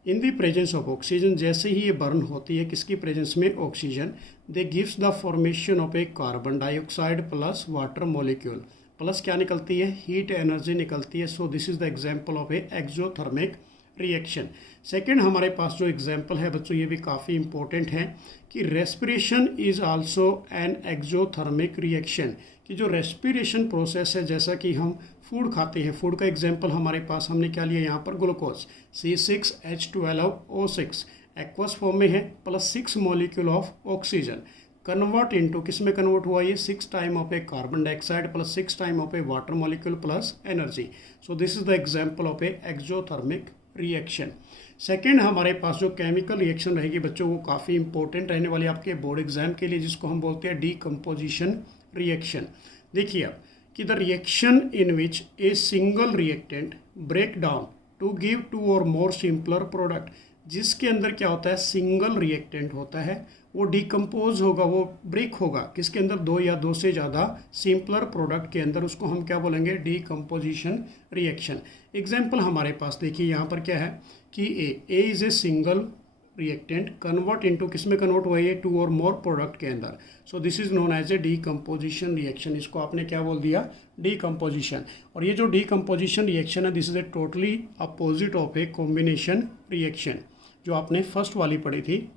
In the presence of oxygen, जैसे ही ये बर्न होती है किसकी प्रेजेंस में, oxygen, they gives the formation of A carbon dioxide plus water molecule, plus क्या निकलती है, हीट एनर्जी निकलती है। सो this is the example of A exothermic reaction. Second हमारे पास जो एग्जाम्पल है बच्चों, ये भी काफ़ी इंपॉर्टेंट है, कि respiration is also an exothermic reaction, कि जो रेस्पिरेशन प्रोसेस है, जैसा कि हम फूड खाते हैं, फूड का एग्जाम्पल हमारे पास हमने क्या लिया यहाँ पर, ग्लूकोज C6H12O6 एक्वस फॉर्म में है, plus 6 molecule of oxygen, convert into, किस में कन्वर्ट हुआ ये, 6 time of A carbon dioxide plus 6 time of A water molecule plus energy. So this is the example of A exothermic reaction. Second हमारे पास जो chemical reaction रहेगी बच्चों, वो काफ़ी इंपॉर्टेंट रहने वाली आपके बोर्ड एग्जाम के लिए, जिसको हम बोलते हैं डीकम्पोजिशन रिएक्शन। देखिए आप, कि the reaction in which a single reactant break down to give 2 और मोर सिंपलर प्रोडक्ट, जिसके अंदर क्या होता है, सिंगल रिएक्टेंट होता है, वो डिकम्पोज होगा, वो ब्रेक होगा, किसके अंदर, 2 या 2 से ज़्यादा सिंपलर प्रोडक्ट के अंदर, उसको हम क्या बोलेंगे, डीकम्पोजिशन रिएक्शन। एग्जाम्पल हमारे पास देखिए यहाँ पर क्या है, कि A is a single reactant convert into, किस में कन्वर्ट हुआ है, 2 और मोर प्रोडक्ट के अंदर। So this is known as a decomposition reaction. इसको आपने क्या बोल दिया, डीकम्पोजिशन। और ये जो डीकम्पोजिशन रिएक्शन है, this is a totally opposite of a combination reaction, जो आपने फर्स्ट वाली पढ़ी थी।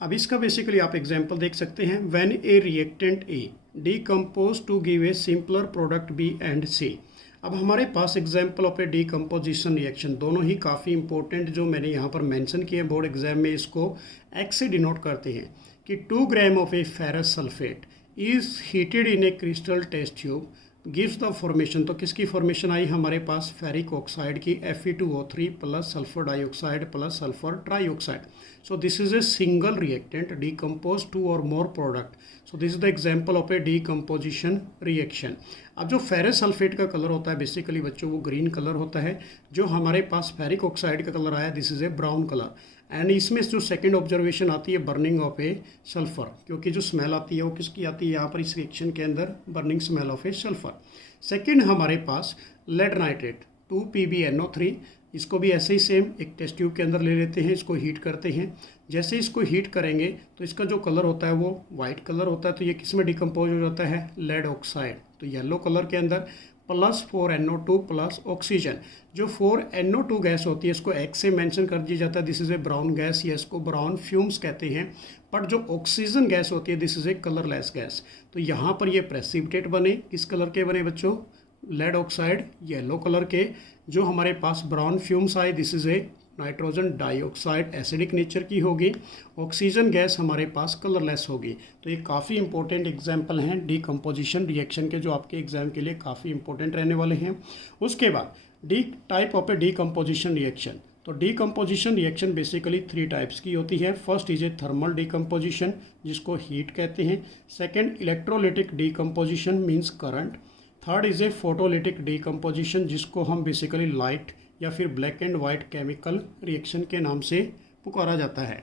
अब इसका बेसिकली आप एग्जाम्पल देख सकते हैं। When a reactant a decompose to give a simpler product B and C. अब हमारे पास example of a decomposition reaction, दोनों ही काफ़ी इंपॉर्टेंट जो मैंने यहाँ पर मेंशन किए बोर्ड एग्जाम में, इसको एक्स से डिनोट करते हैं कि 2 gram of a ferrous sulphate is heated in a crystal test tube gives the formation. तो किसकी फॉर्मेशन आई हमारे पास, फेरिक ऑक्साइड की, Fe2O3 plus sulphur dioxide plus sulphur trioxide. So this is a single reactant decompose 2 और more product. So this is the example of a decomposition reaction. अब जो ferrous sulphate का colour होता है basically बच्चों वो green colour होता है, जो हमारे पास फेरिक ऑक्साइड का कलर आया this is A brown colour. And इसमें जो सेकंड ऑब्जर्वेशन आती है बर्निंग ऑफ ए सल्फर, क्योंकि जो स्मेल आती है वो किसकी आती है यहाँ पर इस रिएक्शन के अंदर, burning smell of a sulphur. Second हमारे पास लेड नाइट्रेट 2PbNO3, इसको भी ऐसे ही सेम एक टेस्ट ट्यूब के अंदर ले लेते हैं, इसको हीट करते हैं। जैसे इसको हीट करेंगे तो इसका जो कलर होता है वो वाइट कलर होता है, तो ये किस में डिकम्पोज हो जाता है, लेड ऑक्साइड, तो येलो कलर के अंदर, प्लस 4NO2 प्लस ऑक्सीजन। जो 4NO2 गैस होती है इसको एक्स से मेंशन कर दिया जाता है, this is A brown gas, या इसको ब्राउन फ्यूम्स कहते हैं। बट जो ऑक्सीजन गैस होती है this is A colourless gas. तो यहाँ पर ये प्रेसिपिटेट बने, किस कलर के बने बच्चों, लेड ऑक्साइड येलो कलर के। जो हमारे पास ब्राउन फ्यूम्स आए this is A nitrogen dioxide acidic nature की होगी, ऑक्सीजन गैस हमारे पास कलरलेस होगी। तो ये काफ़ी इंपॉर्टेंट एग्जाम्पल हैं डीकम्पोजिशन रिएक्शन के, जो आपके एग्जाम के लिए काफ़ी इंपॉर्टेंट रहने वाले हैं। उसके बाद D type of a decomposition reaction. तो डीकम्पोजिशन रिएक्शन बेसिकली 3 टाइप्स की होती है। First is A thermal decomposition, जिसको हीट कहते हैं। Second electrolytic decomposition means current. Third is a photolytic decomposition, जिसको हम बेसिकली लाइट या फिर black and white chemical reaction के नाम से पुकारा जाता है।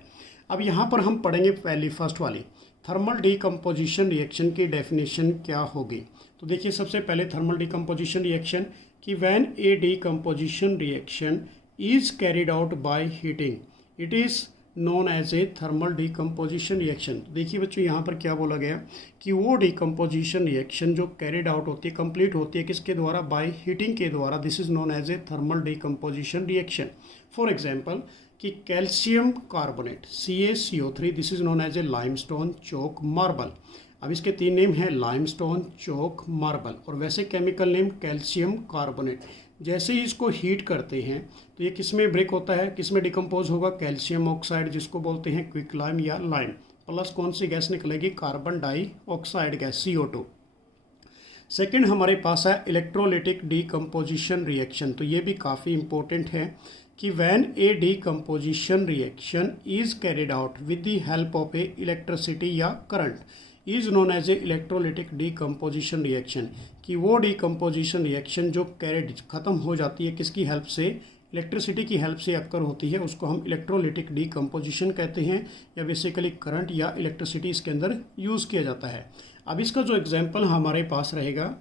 अब यहाँ पर हम पढ़ेंगे पहली फर्स्ट वाली थर्मल डीकम्पोजिशन रिएक्शन की डेफिनेशन क्या होगी। तो देखिए सबसे पहले थर्मल डीकम्पोजिशन रिएक्शन कि when a decomposition reaction is carried out by heating it is known as a thermal decomposition reaction. देखिए बच्चों यहाँ पर क्या बोला गया कि वो डीकम्पोजिशन रिएक्शन जो कैरिड आउट होती है, कंप्लीट होती है किसके द्वारा, बाय हीटिंग के द्वारा, this is known as a thermal decomposition reaction. For example कि calcium carbonate CaCO3 this is known as a limestone chalk marble. अब इसके 3 नेम हैं, लाइमस्टोन चोक मार्बल, और वैसे केमिकल नेम कैल्शियम कार्बोनेट। जैसे ही इसको हीट करते हैं तो ये किस में ब्रेक होता है, किस में डिकम्पोज होगा, कैल्शियम ऑक्साइड जिसको बोलते हैं क्विक लाइम या लाइम, प्लस कौन सी गैस निकलेगी, carbon dioxide gas CO2। Second हमारे पास है इलेक्ट्रोलिटिक डीकम्पोजिशन रिएक्शन। तो ये भी काफ़ी इंपॉर्टेंट है कि when a decomposition reaction is carried out with the help of a electricity या current is known as a electrolytic decomposition reaction. कि वो डीकम्पोजिशन रिएक्शन जो कैरिड खत्म हो जाती है किसकी हेल्प से, इलेक्ट्रिसिटी की हेल्प से अक्कर होती है, उसको हम इलेक्ट्रोलिटिक डीकम्पोजिशन कहते हैं, या बेसिकली करंट या इलेक्ट्रिसिटी इसके अंदर यूज़ किया जाता है। अब इसका जो एग्जाम्पल हमारे पास रहेगा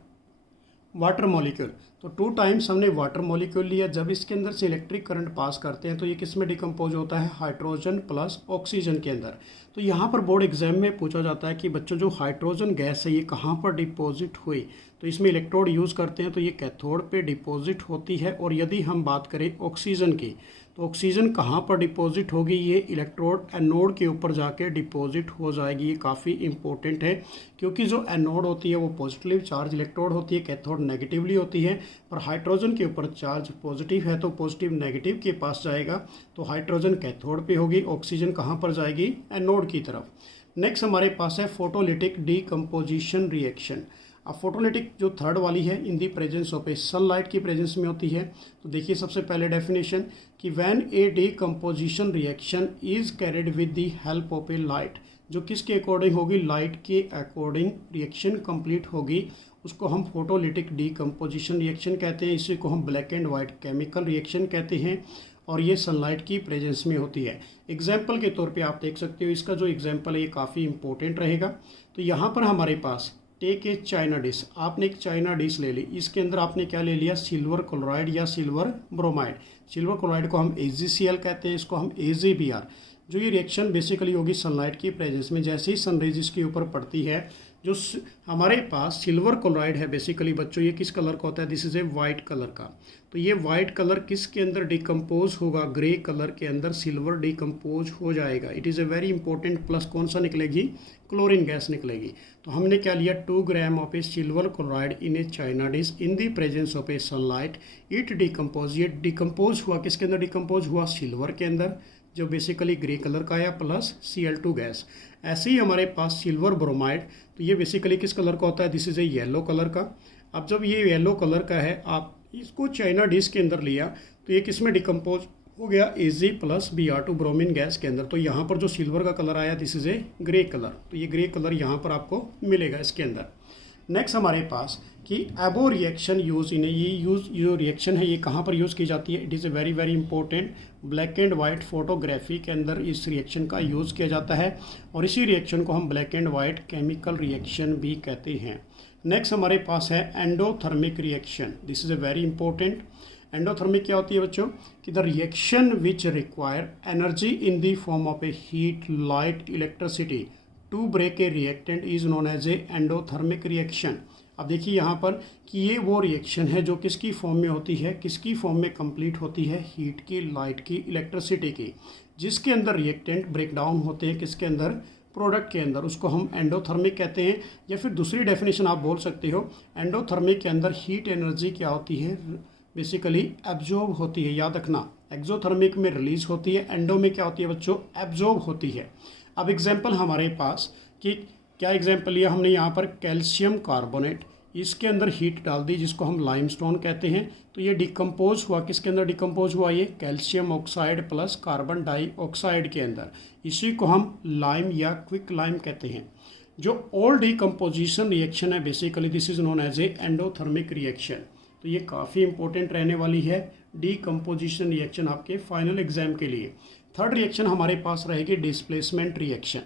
वाटर मॉलिक्यूल। तो 2 टाइम्स हमने वाटर मॉलिक्यूल लिया, जब इसके अंदर से इलेक्ट्रिक करंट पास करते हैं तो ये किस में डिकम्पोज होता है, हाइड्रोजन प्लस ऑक्सीजन के अंदर। तो यहाँ पर बोर्ड एग्जाम में पूछा जाता है कि बच्चों जो हाइड्रोजन गैस है ये कहाँ पर डिपॉजिट हुई, तो इसमें इलेक्ट्रोड यूज़ करते हैं तो ये कैथोड पे डिपॉजिट होती है। और यदि हम बात करें ऑक्सीजन की तो ऑक्सीजन कहाँ पर डिपॉजिट होगी, ये इलेक्ट्रोड एनोड के ऊपर जाके डिपॉजिट हो जाएगी। ये काफ़ी इंपॉर्टेंट है क्योंकि जो एनोड होती है वो पॉजिटिवली चार्ज इलेक्ट्रोड होती है, कैथोड नेगेटिवली होती है। पर हाइड्रोजन के ऊपर चार्ज पॉजिटिव है तो पॉजिटिव नेगेटिव के पास जाएगा, तो हाइड्रोजन कैथोड पे होगी, ऑक्सीजन कहाँ पर जाएगी, एनोड की तरफ। नेक्स्ट हमारे पास है फोटोलिटिक डीकम्पोजिशन रिएक्शन। अब फोटोलिटिक जो थर्ड वाली है in the presence of a sunlight की प्रेजेंस में होती है। तो देखिए सबसे पहले डेफिनेशन कि when a decomposition reaction is carried with the help of a light, जो किसके अकॉर्डिंग होगी, लाइट के अकॉर्डिंग रिएक्शन कंप्लीट होगी, उसको हम फोटोलिटिक डीकम्पोजिशन रिएक्शन कहते हैं। इसी को हम black and white chemical reaction कहते हैं, और ये सनलाइट की प्रेजेंस में होती है। एग्जाम्पल के तौर पे आप देख सकते हो, इसका जो एग्जाम्पल है ये काफ़ी इंपॉर्टेंट रहेगा। तो यहाँ पर हमारे पास टेक ए चाइना डिश, आपने एक चाइना डिश ले ली, इसके अंदर आपने क्या ले लिया, सिल्वर क्लोराइड या सिल्वर ब्रोमाइड। सिल्वर क्लोराइड को हम AgCl कहते हैं, इसको हम AgBr। जो ये रिएक्शन बेसिकली होगी सनलाइट की प्रेजेंस में, जैसे ही सन रेज इसके ऊपर पड़ती है, जो हमारे पास सिल्वर क्लोराइड है बेसिकली बच्चों, ये किस कलर का होता है, this is A white colour का। तो ये वाइट कलर किसके अंदर डिकम्पोज होगा, ग्रे कलर के अंदर सिल्वर डिकम्पोज हो जाएगा। It is a very important plus कौन सा निकलेगी, क्लोरीन गैस निकलेगी। तो हमने क्या लिया, 2 gram of A silver chloride in A China dish in the presence of a sunlight, it decompose. ये डिकम्पोज हुआ किसके अंदर, डिकम्पोज हुआ सिल्वर के अंदर जो बेसिकली ग्रे कलर का आया, प्लस Cl2 गैस। ऐसे ही हमारे पास सिल्वर ब्रोमाइड, तो ये बेसिकली किस कलर का होता है, this is A yellow colour का। अब जब ये येलो कलर का है, आप इसको चाइना डिश के अंदर लिया तो ये किस में डिकम्पोज हो गया, Ag plus Br2 bromine gas के अंदर। तो यहाँ पर जो सिल्वर का कलर आया, this is A grey colour. तो ये ग्रे कलर यहाँ पर आपको मिलेगा इसके अंदर। नेक्स्ट हमारे पास कि एबो रिएक्शन यूज इन, ये जो रिएक्शन है ये कहाँ पर यूज़ की जाती है, it is a very very important, black and white photography के अंदर इस रिएक्शन का यूज़ किया जाता है, और इसी रिएक्शन को हम black and white chemical reaction भी कहते हैं। नेक्स्ट हमारे पास है endothermic reaction, this is a very important. Endothermic क्या होती है बच्चों, कि the reaction which require energy in the form of a heat, light, electricity to break a reactant is known as a endothermic reaction. अब देखिए यहाँ पर कि ये वो रिएक्शन है जो किसकी फॉर्म में होती है, किसकी फॉर्म में कंप्लीट होती है, हीट की, लाइट की, इलेक्ट्रिसिटी की, जिसके अंदर रिएक्टेंट ब्रेक डाउन होते हैं किसके अंदर, प्रोडक्ट के अंदर। उसको हम एंडोथर्मिक कहते हैं, या फिर दूसरी डेफिनेशन आप बोल सकते हो, एंडोथर्मिक के अंदर हीट एनर्जी क्या होती है, बेसिकली एब्जॉर्ब होती है। याद रखना, एक्सोथर्मिक में रिलीज होती है, एंडो में क्या होती है बच्चों, एब्जॉर्ब होती है। अब एग्जाम्पल हमारे पास कि क्या एग्जाम्पल लिया हमने यहाँ पर, कैल्शियम कार्बोनेट, इसके अंदर हीट डाल दी जिसको हम लाइमस्टोन कहते हैं। तो ये डिकम्पोज हुआ किसके अंदर, डिकम्पोज हुआ ये calcium oxide plus carbon dioxide के अंदर। इसी को हम लाइम या क्विक लाइम कहते हैं। जो ऑल डिकम्पोजिशन रिएक्शन है basically this is known as a endothermic reaction. तो ये काफ़ी इंपॉर्टेंट रहने वाली है डिकम्पोजिशन रिएक्शन आपके फाइनल एग्जाम के लिए। थर्ड रिएक्शन हमारे पास रहेगी डिस्प्लेसमेंट रिएक्शन।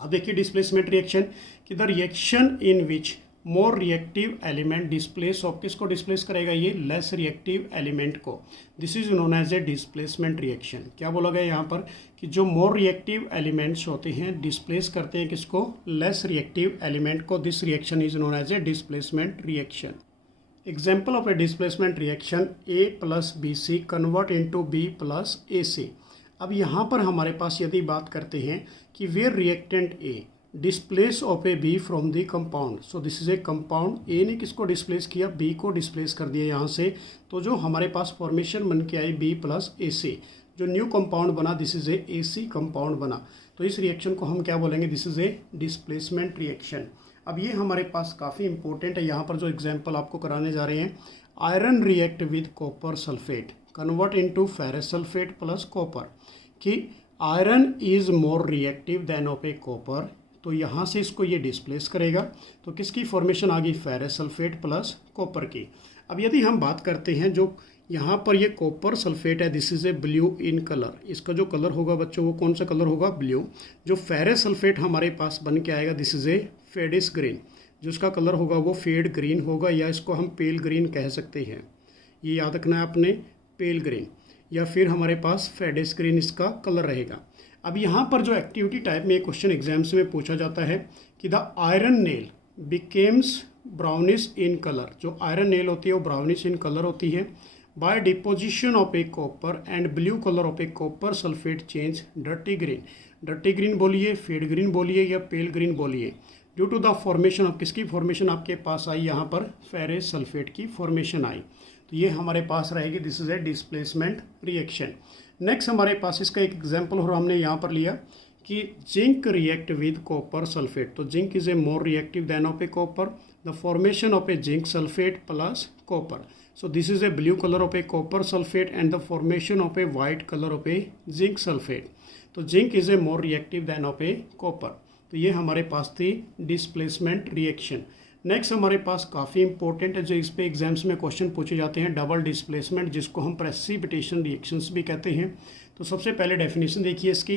अब देखिए डिस्प्लेसमेंट रिएक्शन कि the reaction in which more reactive element displace of, किसको डिस्प्लेस करेगा, ये लेस रिएक्टिव एलिमेंट को। This is known as a displacement reaction. क्या बोला गया यहाँ पर कि जो मोर रिएक्टिव एलिमेंट्स होते हैं डिस्प्लेस करते हैं किसको, लेस रिएक्टिव एलिमेंट को। This reaction is known as a displacement reaction. Example of a displacement reaction, A plus BC convert into B plus AC। अब यहाँ पर हमारे पास यदि बात करते हैं कि where reactant A displace of a B from the compound, so this is a compound, A ने किसको डिस्प्लेस किया, B को डिस्प्लेस कर दिया यहाँ से। तो जो हमारे पास फॉर्मेशन बन के आई B प्लस AC, जो न्यू कंपाउंड बना this is A AC compound बना। तो इस रिएक्शन को हम क्या बोलेंगे, this is A displacement reaction. अब ये हमारे पास काफ़ी इंपॉर्टेंट है, यहाँ पर जो एग्जाम्पल आपको कराने जा रहे हैं, iron react with copper sulphate convert into ferrous sulphate plus copper, कि iron is more reactive than of a copper. तो यहाँ से इसको ये डिस्प्लेस करेगा, तो किसकी फॉर्मेशन आ गई, फेरस सल्फेट प्लस कॉपर की। अब यदि हम बात करते हैं जो यहाँ पर ये कॉपर सल्फेट है, this is A blue in colour, इसका जो कलर होगा बच्चों वो कौन सा कलर होगा, ब्लू। जो फेरस सल्फेट हमारे पास बन के आएगा दिस इज ए फेडिस ग्रीन, जो इसका कलर होगा वो फेड ग्रीन होगा, या इसको हम पेल ग्रीन कह सकते हैं। ये याद रखना है आपने, पेल ग्रीन, या फिर हमारे पास फेडिस ग्रीन इसका कलर रहेगा। अब यहाँ पर जो एक्टिविटी टाइप में क्वेश्चन एग्जाम्स में पूछा जाता है कि the iron nail becomes brownish in colour, जो आयरन नेल होती है वो ब्राउनिश इन कलर होती है, by deposition of a copper and blue colour of a copper sulphate change dirty green. Dirty green बोलिए, फेड ग्रीन बोलिए, या pale green बोलिए, due to the formation of, किसकी फॉर्मेशन आपके पास आई, यहाँ पर फेरस सल्फेट की फॉर्मेशन आई। तो ये हमारे पास रहेगी, this is A displacement reaction. Next हमारे पास इसका एक एग्जाम्पल और हमने यहाँ पर लिया कि zinc react with copper sulphate. तो zinc is a more reactive than of a copper, the formation of a zinc sulphate plus copper. So this is a blue color of a copper sulfate and the formation of a white color of a zinc sulfate. तो zinc is a more reactive than of a copper. तो ये हमारे पास थी displacement reaction. Next हमारे पास काफ़ी important है जो इस पे एग्जाम्स में क्वेश्चन पूछे जाते हैं, डबल डिस्प्लेसमेंट, जिसको हम प्रेसिपिटेशन रिएक्शंस भी कहते हैं। तो सबसे पहले डेफिनेशन देखिए इसकी,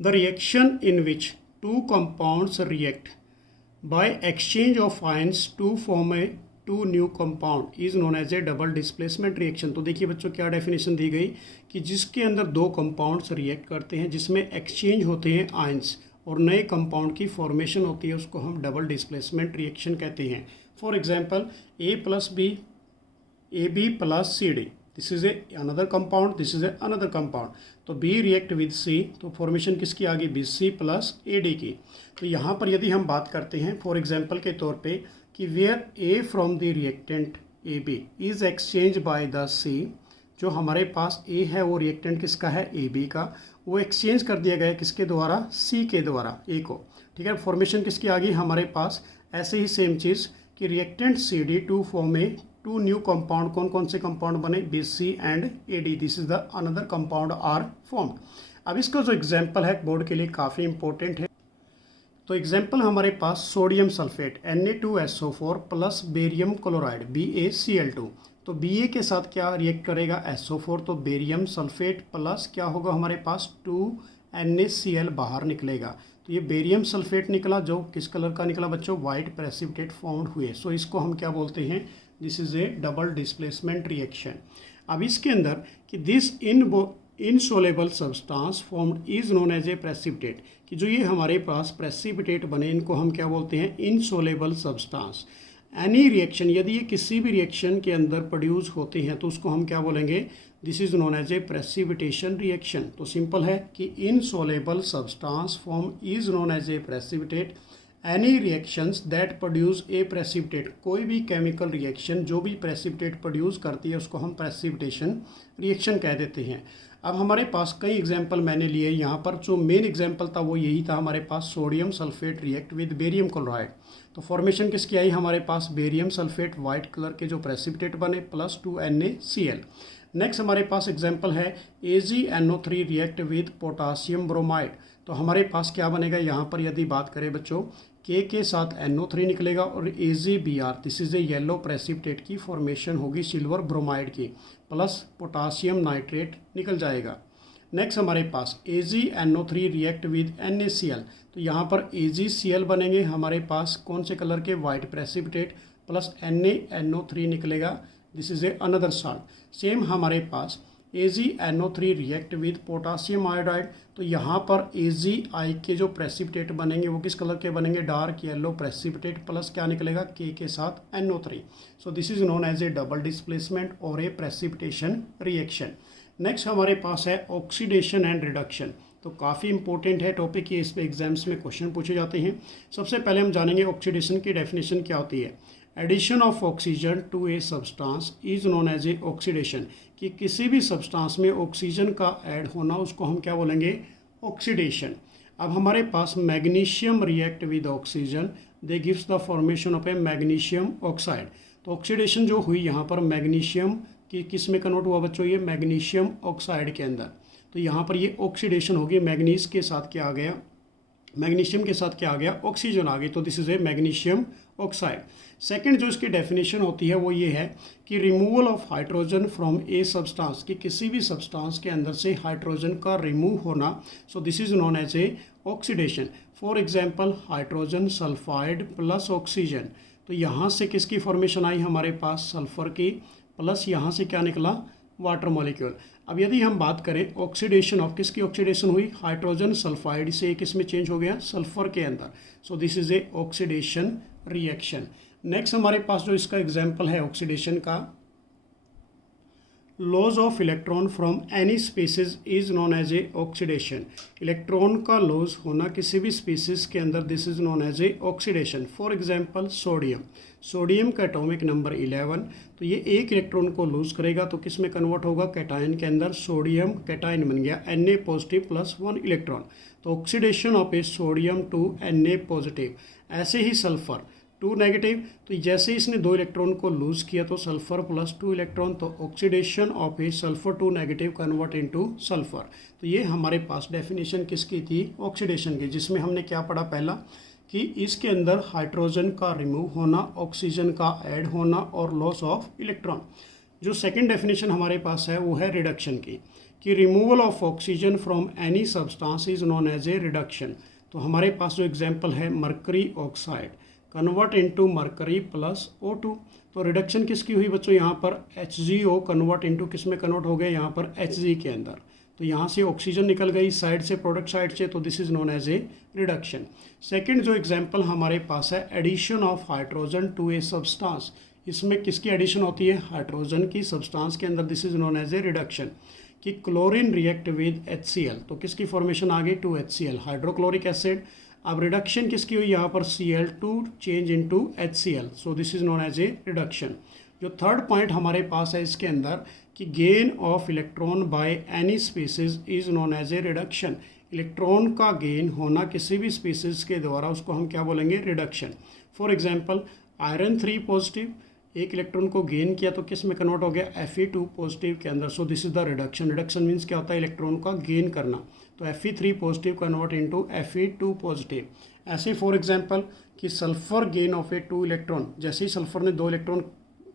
the reaction in which two compounds react by exchange of ions to form a two new compound is known as a double displacement reaction. तो देखिए बच्चों क्या डेफिनेशन दी गई कि जिसके अंदर दो कंपाउंड्स रिएक्ट करते हैं जिसमें एक्सचेंज होते हैं आयंस और नए कंपाउंड की फॉर्मेशन होती है उसको हम डबल डिस्प्लेसमेंट रिएक्शन कहते हैं। For example A plus B, A B plus C D, this is a another compound, this is a another compound. तो बी रिएक्ट विद सी, तो फॉर्मेशन किसकी आ गई, B C plus A D की। तो यहाँ पर यदि हम बात करते हैं फॉर एग्जांपल के तौर पे कि where a from the reactant A B is exchange by the C, जो हमारे पास ए है वो रिएक्टेंट किसका है, ए बी का, वो एक्सचेंज कर दिया गया है किसके द्वारा, सी के द्वारा, ए को। ठीक है, फॉर्मेशन किसकी आ गई हमारे पास। ऐसे ही सेम चीज़ कि reactant C D to form a two new compound, कौन कौन से कंपाउंड बने, B C and A D, this is the another compound are formed. अब इसका जो एग्जाम्पल है बोर्ड के लिए काफ़ी इंपॉर्टेंट है। तो एग्जाम्पल हमारे पास sodium sulphate Na2SO4 plus barium chloride BaCl2। तो Ba के साथ क्या रिएक्ट करेगा, SO4, तो बेरियम सल्फेट प्लस क्या होगा हमारे पास 2NaCl बाहर निकलेगा। तो ये बेरियम सल्फेट निकला जो किस कलर का निकला बच्चों, वाइट प्रेसिपिटेट फॉर्म्ड हुए। सो इसको हम क्या बोलते हैं, this is a double displacement reaction. अब इसके अंदर कि this insoluble substance formed is known as a precipitate, कि जो ये हमारे पास प्रेसिपिटेट बने इनको हम क्या बोलते हैं, इनसोलेबल सब्सटेंस। एनी रिएक्शन, यदि ये किसी भी रिएक्शन के अंदर प्रोड्यूस होते हैं तो उसको हम क्या बोलेंगे, this is known as a precipitation reaction. तो सिंपल है कि insoluble substance form is known as a precipitate. Any reactions that produce a precipitate, कोई भी केमिकल रिएक्शन जो भी प्रेसिपिटेट प्रोड्यूस करती है उसको हम प्रेसिपिटेशन रिएक्शन कह देते हैं। अब हमारे पास कई एग्जाम्पल मैंने लिए यहाँ पर, जो मेन एग्जाम्पल था वो यही था हमारे पास, sodium sulphate react with barium chloride. तो फॉर्मेशन किसकी आई हमारे पास, बेरियम सल्फेट वाइट कलर के जो प्रेसिपिटेट बने प्लस 2NaCl। नेक्स्ट हमारे पास एग्जाम्पल है AgNO3 react with potassium bromide. तो हमारे पास क्या बनेगा यहाँ पर, यदि बात करें बच्चों, के साथ NO3 निकलेगा और AgBr, this is A yellow precipitate की फॉर्मेशन होगी सिल्वर ब्रोमाइड की, प्लस पोटासियम नाइट्रेट निकल जाएगा। नेक्स्ट हमारे पास AgNO3 रिएक्ट विद NaCl। तो यहाँ पर AgCl बनेंगे हमारे पास कौन से कलर के, वाइट प्रेसिपिटेट, प्लस NaNO3 निकलेगा, this is a another salt. Same हमारे पास AgNO3 react with potassium iodide. तो यहाँ पर Agi के जो प्रेसिपिटेट बनेंगे वो किस कलर के बनेंगे, डार्क येलो प्रेसिपिटेट, प्लस क्या निकलेगा, के साथ NO3। So this is known as a double displacement और ए प्रेसिपिटेशन रिएक्शन। नेक्स्ट हमारे पास है ऑक्सीडेशन एंड रिडक्शन। तो काफ़ी इंपॉर्टेंट है टॉपिक, ये इस पे एग्जाम्स में क्वेश्चन पूछे जाते हैं। सबसे पहले हम जानेंगे ऑक्सीडेशन की डेफिनेशन क्या होती है। Addition of oxygen to a substance is known as a oxidation, कि किसी भी सब्सटेंस में ऑक्सीजन का ऐड होना उसको हम क्या बोलेंगे, ऑक्सीडेशन। अब हमारे पास magnesium react with oxygen, they gives the formation of a magnesium oxide. तो ऑक्सीडेशन जो हुई यहाँ पर मैग्नीशियम की किस में कन्वर्ट हुआ बच्चों, ये मैग्नीशियम ऑक्साइड के अंदर। तो यहाँ पर ये ऑक्सीडेशन होगी, मैग्नीज के साथ क्या आ गया, मैग्नीशियम के साथ क्या आ गया, ऑक्सीजन आ गई। तो this is a magnesium oxide. Second जो इसकी डेफिनेशन होती है वो ये है कि removal of hydrogen from a substance, कि किसी भी सब्सटेंस के अंदर से हाइड्रोजन का रिमूव होना। So this is known as a oxidation. For example hydrogen sulphide plus oxygen. तो यहाँ से किसकी फॉर्मेशन आई हमारे पास, सल्फर की, प्लस यहाँ से क्या निकला, वाटर मॉलिक्यूल। अब यदि हम बात करें ऑक्सीडेशन ऑफ, किसकी ऑक्सीडेशन हुई, हाइड्रोजन सल्फाइड से किस में चेंज हो गया, सल्फर के अंदर। So this is a oxidation reaction. Next हमारे पास जो इसका एग्जाम्पल है ऑक्सीडेशन का, loss of electron from any species is known as a oxidation. Electron का लॉस होना किसी भी स्पीसीज के अंदर, this is known as a oxidation. For example sodium, sodium का एटॉमिक नंबर 11, तो ये एक इलेक्ट्रॉन को लूज करेगा तो किस में कन्वर्ट होगा, कैटायन के अंदर। सोडियम कैटायन बन गया Na पॉजिटिव प्लस 1 इलेक्ट्रॉन। तो oxidation of a sodium to Na positive. ऐसे ही सल्फर 2 नेगेटिव, तो जैसे इसने 2 इलेक्ट्रॉन को लूज किया तो सल्फर प्लस 2 इलेक्ट्रॉन, तो oxidation of a sulphur 2 negative convert into sulphur. तो ये हमारे पास डेफिनेशन किसकी थी, ऑक्सीडेशन की, जिसमें हमने क्या पढ़ा पहला, कि इसके अंदर हाइड्रोजन का रिमूव होना, ऑक्सीजन का ऐड होना और लॉस ऑफ इलेक्ट्रॉन। जो सेकेंड डेफिनेशन हमारे पास है वो है रिडक्शन की, कि removal of oxygen from any substance is known as a reduction. तो हमारे पास जो एग्जाम्पल है mercury oxide, convert into mercury plus O2। तो रिडक्शन किसकी हुई बच्चों, यहाँ पर HgO कन्वर्ट इनटू किस में कन्वर्ट हो गया, यहाँ पर Hg के अंदर। तो यहाँ से ऑक्सीजन निकल गई साइड से, प्रोडक्ट साइड से, तो this is known as a reduction. Second जो एग्जांपल हमारे पास है, addition of hydrogen to a substance. इसमें किसकी एडिशन होती है, हाइड्रोजन की सब्सटेंस के अंदर, this is known as a reduction. कि क्लोरीन रिएक्ट विद HCl, तो किसकी फॉर्मेशन आ गई, 2HCl हाइड्रोक्लोरिक एसिड। अब रिडक्शन किसकी हुई, यहाँ पर Cl2 change into HCl, so this is known as a reduction. जो थर्ड पॉइंट हमारे पास है इसके अंदर कि gain of electron by any species is known as a reduction. Electron का गेन होना किसी भी स्पीसीज के द्वारा, उसको हम क्या बोलेंगे, reduction. For example iron 3 positive, एक इलेक्ट्रॉन को गेन किया तो किस में कन्वर्ट हो गया, Fe2 पॉजिटिव के अंदर। So this is the reduction. Reduction means क्या होता है, इलेक्ट्रॉन का गेन करना। तो Fe3 positive convert into Fe2 positive. ऐसे फॉर एग्जांपल कि sulphur gain of A 2 electron, जैसे ही सल्फर ने 2 इलेक्ट्रॉन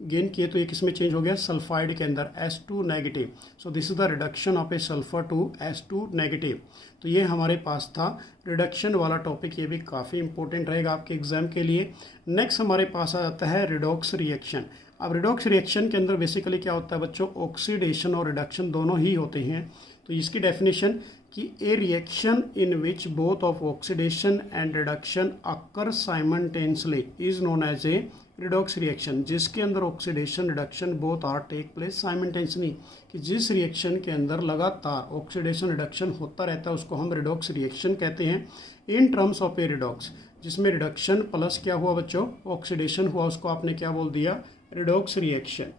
गेन किए तो ये किस में चेंज हो गया, सल्फाइड के अंदर, S2 negative. So this is the reduction of a sulphur to S2 negative. तो ये हमारे पास था रिडक्शन वाला टॉपिक, ये भी काफ़ी इंपॉर्टेंट रहेगा आपके एग्जाम के लिए। नेक्स्ट हमारे पास आ जाता है रिडॉक्स रिएक्शन। अब रिडॉक्स रिएक्शन के अंदर बेसिकली क्या होता है बच्चों, ऑक्सीडेशन और रिडक्शन दोनों ही होते हैं। तो इसकी डेफिनेशन कि a reaction in which both of oxidation and reduction occur simultaneously is known as a redox reaction. जिसके अंदर oxidation reduction both are take place simultaneously, कि जिस रिएक्शन के अंदर लगातार ऑक्सीडेशन रिडक्शन होता रहता है उसको हम रिडॉक्स रिएक्शन कहते हैं। In terms of A redox, जिसमें रिडक्शन प्लस क्या हुआ बच्चों, ऑक्सीडेशन हुआ, उसको आपने क्या बोल दिया, रिडॉक्स रिएक्शन।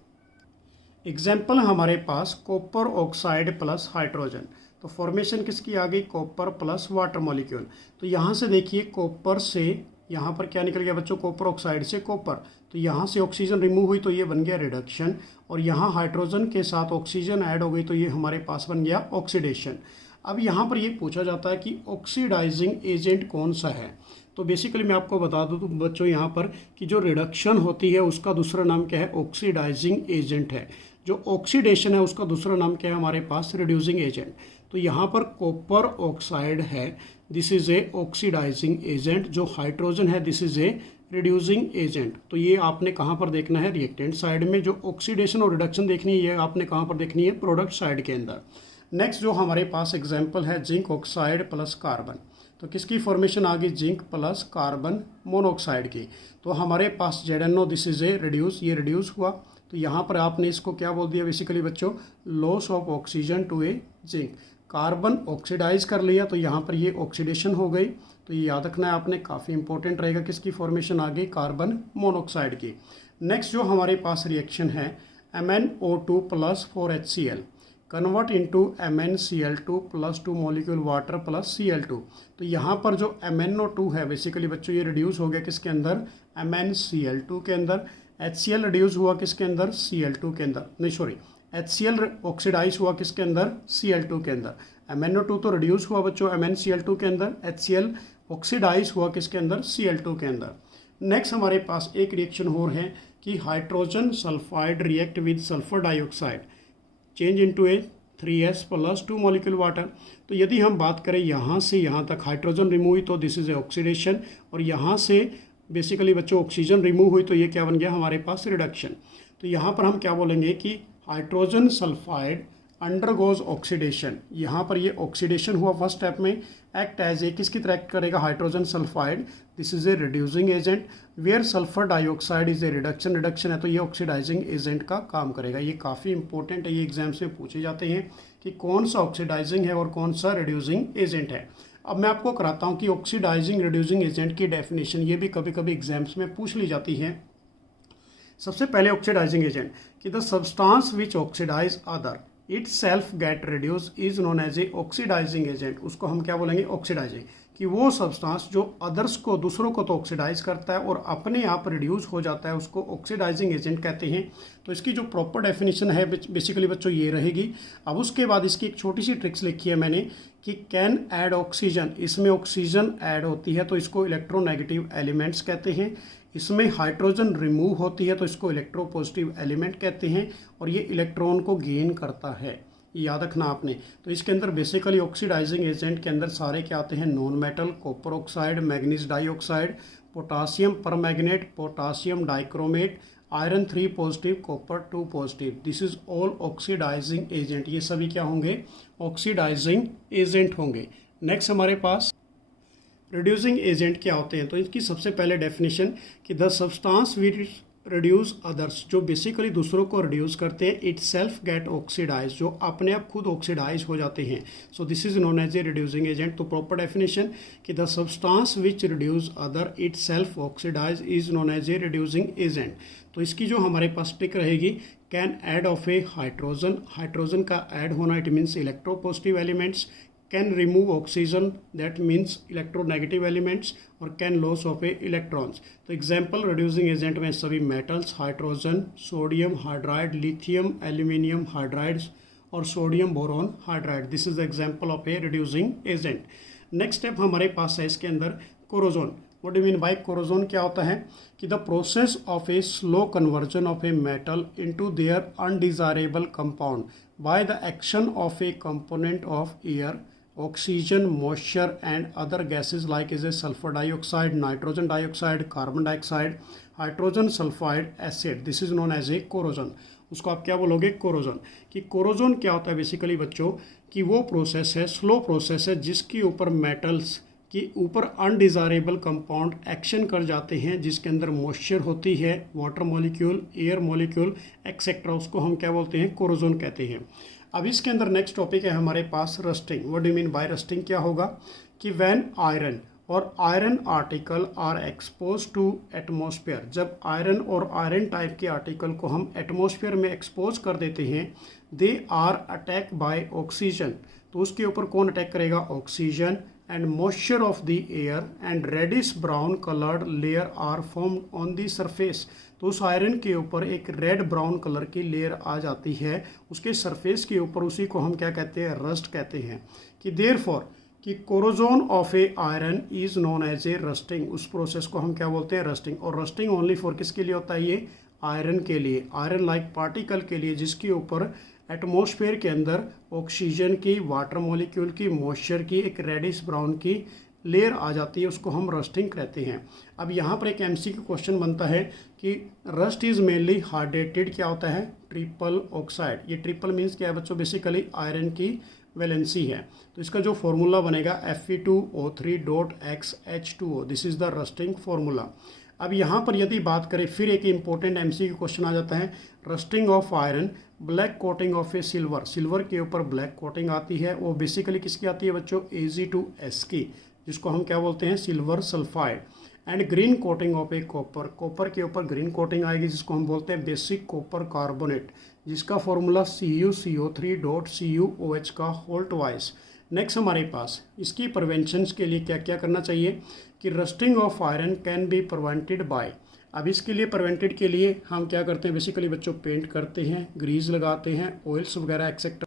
एग्जाम्पल हमारे पास कॉपर ऑक्साइड प्लस हाइड्रोजन। तो फॉर्मेशन किसकी आ गई, कॉपर प्लस वाटर मॉलिक्यूल। तो यहाँ से देखिए कॉपर से यहाँ पर क्या निकल गया बच्चों, कॉपर ऑक्साइड से कॉपर। तो यहाँ से ऑक्सीजन रिमूव हुई तो ये बन गया रिडक्शन, और यहाँ हाइड्रोजन के साथ ऑक्सीजन ऐड हो गई तो ये हमारे पास बन गया ऑक्सीडेशन। अब यहाँ पर ये पूछा जाता है कि ऑक्सीडाइजिंग एजेंट कौन सा है। तो बेसिकली मैं आपको बता दूँ तो बच्चों यहाँ पर कि जो रिडक्शन होती है उसका दूसरा नाम क्या है, ऑक्सीडाइजिंग एजेंट है। जो ऑक्सीडेशन है उसका दूसरा नाम क्या है हमारे पास, रिड्यूसिंग एजेंट। तो यहाँ पर कॉपर ऑक्साइड है, this is a oxidising agent. जो हाइड्रोजन है this is a reducing agent. तो ये आपने कहाँ पर देखना है, रिएक्टेंट साइड में। जो ऑक्सीडेशन और रिडक्शन देखनी है ये आपने कहाँ पर देखनी है, प्रोडक्ट साइड के अंदर। नेक्स्ट जो हमारे पास एग्जाम्पल है जिंक ऑक्साइड प्लस कार्बन। तो किसकी फॉर्मेशन आ गई, जिंक प्लस कार्बन मोनोऑक्साइड की। तो हमारे पास ZnO, this is A reduce, ये रिड्यूस हुआ। तो यहाँ पर आपने इसको क्या बोल दिया बेसिकली बच्चों, loss of oxygen to a zinc. Carbon oxidise कर लिया तो यहाँ पर ये ऑक्सीडेशन हो गई। तो ये याद रखना है आपने, काफ़ी इंपॉर्टेंट रहेगा। किसकी फॉर्मेशन आ गई, कार्बन मोनोऑक्साइड की। नेक्स्ट जो हमारे पास रिएक्शन है MnO2 plus 4HCl convert into MnCl2 plus 2 molecule water plus Cl2। तो यहाँ पर जो MnO2 है बेसिकली बच्चों ये रिड्यूस हो गया किसके अंदर, MnCl2 के अंदर। HCl रिड्यूस हुआ किसके अंदर, Cl2 के अंदर, नहीं सॉरी, HCl ऑक्सीडाइज हुआ किसके अंदर, Cl2 के अंदर। MnO2 तो रिड्यूस हुआ बच्चों MnCl2 के अंदर, HCl ऑक्सीडाइज हुआ किसके अंदर, Cl2 के अंदर। नेक्स्ट हमारे पास एक रिएक्शन और है कि hydrogen sulphide react with sulphur dioxide change into A 3s plus 2 molecule water. तो यदि हम बात करें यहाँ से यहाँ तक हाइड्रोजन रिमूव हुई तो दिस इज ए ऑक्सीडेशन, और यहाँ से बेसिकली बच्चों ऑक्सीजन रिमूव हुई तो ये क्या बन गया हमारे पास, रिडक्शन। तो यहाँ पर हम क्या बोलेंगे कि हाइड्रोजन सल्फाइड अंडरगोज ऑक्सीडेशन। यहाँ पर ये ऑक्सीडेशन हुआ फर्स्ट स्टेप में, एक्ट एज ए किसकी तरह एक्ट करेगा, hydrogen sulphide, this is a reducing agent. Where sulphur dioxide is a reduction, reduction है तो ये ऑक्सीडाइजिंग एजेंट का काम करेगा। ये काफ़ी इंपॉर्टेंट है, ये एग्जाम्स में पूछे जाते हैं कि कौन सा ऑक्सीडाइजिंग है और कौन सा रिड्यूसिंग एजेंट है। अब मैं आपको कराता हूँ कि ऑक्सीडाइजिंग रिड्यूसिंग एजेंट की डेफिनेशन, ये भी कभी कभी एग्जाम्स में पूछ ली जाती है। सबसे पहले ऑक्सीडाइजिंग एजेंट कि the substance which oxidise other itself get reduce is known as a oxidising agent. उसको हम क्या बोलेंगे, ऑक्सीडाइजिंग, कि वो सब्सटेंस जो अदर्स को, दूसरों को तो ऑक्सीडाइज करता है और अपने आप रिड्यूस हो जाता है, उसको ऑक्सीडाइजिंग एजेंट कहते हैं। तो इसकी जो प्रॉपर डेफिनेशन है बेसिकली बच्चों ये रहेगी। अब उसके बाद इसकी एक छोटी सी ट्रिक्स लिखी है मैंने कि कैन ऐड ऑक्सीजन, इसमें ऑक्सीजन ऐड होती है तो इसको इलेक्ट्रोनेगेटिव एलिमेंट्स कहते हैं। इसमें हाइड्रोजन रिमूव होती है तो इसको इलेक्ट्रोपॉजिटिव एलिमेंट कहते हैं, और ये इलेक्ट्रॉन को गेन करता है, याद रखना आपने। तो इसके अंदर बेसिकली ऑक्सीडाइजिंग एजेंट के अंदर सारे क्या आते हैं, non metal, copper oxide, manganese dioxide, potassium permanganate, potassium dichromate, iron 3 positive, copper 2 positive. This is all oxidising agent. ये सभी क्या होंगे? ऑक्सीडाइजिंग एजेंट होंगे। नेक्स्ट हमारे पास रिड्यूसिंग एजेंट क्या होते हैं। तो इसकी सबसे पहले डेफिनेशन कि the substance which reduce others, जो बेसिकली दूसरों को रिड्यूस करते हैं, इट सेल्फ गेट ऑक्सीडाइज, जो अपने आप खुद ऑक्सीडाइज हो जाते हैं। So this is known as a reducing agent. तो प्रॉपर डेफिनेशन कि the substance which reduce other itself oxidise is known as a reducing agent. तो इसकी जो हमारे पास ट्रिक रहेगी, can add of a hydrogen, hydrogen का add होना, it means electropositive elements, can remove oxygen, that means electronegative elements, और can loss of a electrons। तो एग्जाम्पल रिड्यूसिंग एजेंट में सभी metals, hydrogen, sodium hydride, lithium aluminium hydrides और sodium boron hydride. This is example of a reducing agent. Next step हमारे पास है इसके अंदर corrosion. What do mean by corrosion? क्या होता है कि the process of a slow conversion of a metal into their undesirable compound by the action of a component of air, oxygen, moisture and other gases like is a sulfur dioxide, nitrogen dioxide, carbon dioxide, hydrogen sulfide acid. This is known as a corrosion। उसको आप क्या बोलोगे? Corrosion. कि corrosion क्या होता है basically बच्चों, कि वो प्रोसेस है, स्लो प्रोसेस है, जिसके ऊपर मेटल्स के ऊपर अनडिजायरेबल कंपाउंड एक्शन कर जाते हैं, जिसके अंदर मॉइस्चर होती है, water molecule, air molecule etcetera. उसको हम क्या बोलते हैं? कोरोजन कहते हैं। अब इसके अंदर नेक्स्ट टॉपिक है हमारे पास rusting. What do mean by rusting? क्या होगा कि व्हेन आयरन और iron article are expose to atmosphere, जब आयरन और आयरन टाइप के आर्टिकल को हम एटमॉस्फेयर में एक्सपोज कर देते हैं, they are attack by oxygen. तो उसके ऊपर कौन अटैक करेगा? Oxygen and moisture of the air and reddish brown colored layer are formed on the surface। तो उस आयरन के ऊपर एक रेड ब्राउन कलर की लेयर आ जाती है उसके सरफेस के ऊपर। उसी को हम क्या कहते हैं? रस्ट कहते हैं। कि देयरफॉर कि corrosion of a iron is known as a rusting. उस प्रोसेस को हम क्या बोलते हैं? रस्टिंग। और रस्टिंग ओनली फॉर किसके लिए होता है? ये आयरन के लिए, आयरन लाइक पार्टिकल के लिए, जिसके ऊपर एटमॉस्फेयर के अंदर ऑक्सीजन की, वाटर मॉलिक्यूल की, मॉइस्चर की एक रेडिश ब्राउन की लेयर आ जाती है, उसको हम रस्टिंग कहते हैं। अब यहाँ पर एक एमसीक्यू क्वेश्चन बनता है कि रस्ट इज मेनली हार्डेटेड क्या होता है? Triple oxide. ये ट्रिपल मीन्स क्या है बच्चों? बेसिकली आयरन की वैलेंसी है। तो इसका जो फॉर्मूला बनेगा Fe2O3.XH2O, this is the rusting formula. अब यहाँ पर यदि बात करें, फिर एक इंपॉर्टेंट एमसीक्यू क्वेश्चन आ जाता है, rusting of iron, black coating of A silver. Silver के ऊपर ब्लैक कोटिंग आती है, वो बेसिकली किसकी आती है बच्चों? Ag2S की, जिसको हम क्या बोलते हैं? Silver sulphide. And green coating of a copper, copper के ऊपर ग्रीन कोटिंग आएगी, जिसको हम बोलते हैं बेसिक कॉपर कार्बोनेट, जिसका फॉर्मूला CuCO3.CuOH का होल ट्वाइस। नेक्स्ट हमारे पास इसकी प्रिवेंशंस के लिए क्या क्या करना चाहिए कि rusting of iron can be prevented by. अब इसके लिए प्रिवेंटेड के लिए हम क्या करते हैं बेसिकली बच्चों? पेंट करते हैं, ग्रीस लगाते हैं, ऑयल्स वगैरह एक्सेट्रा।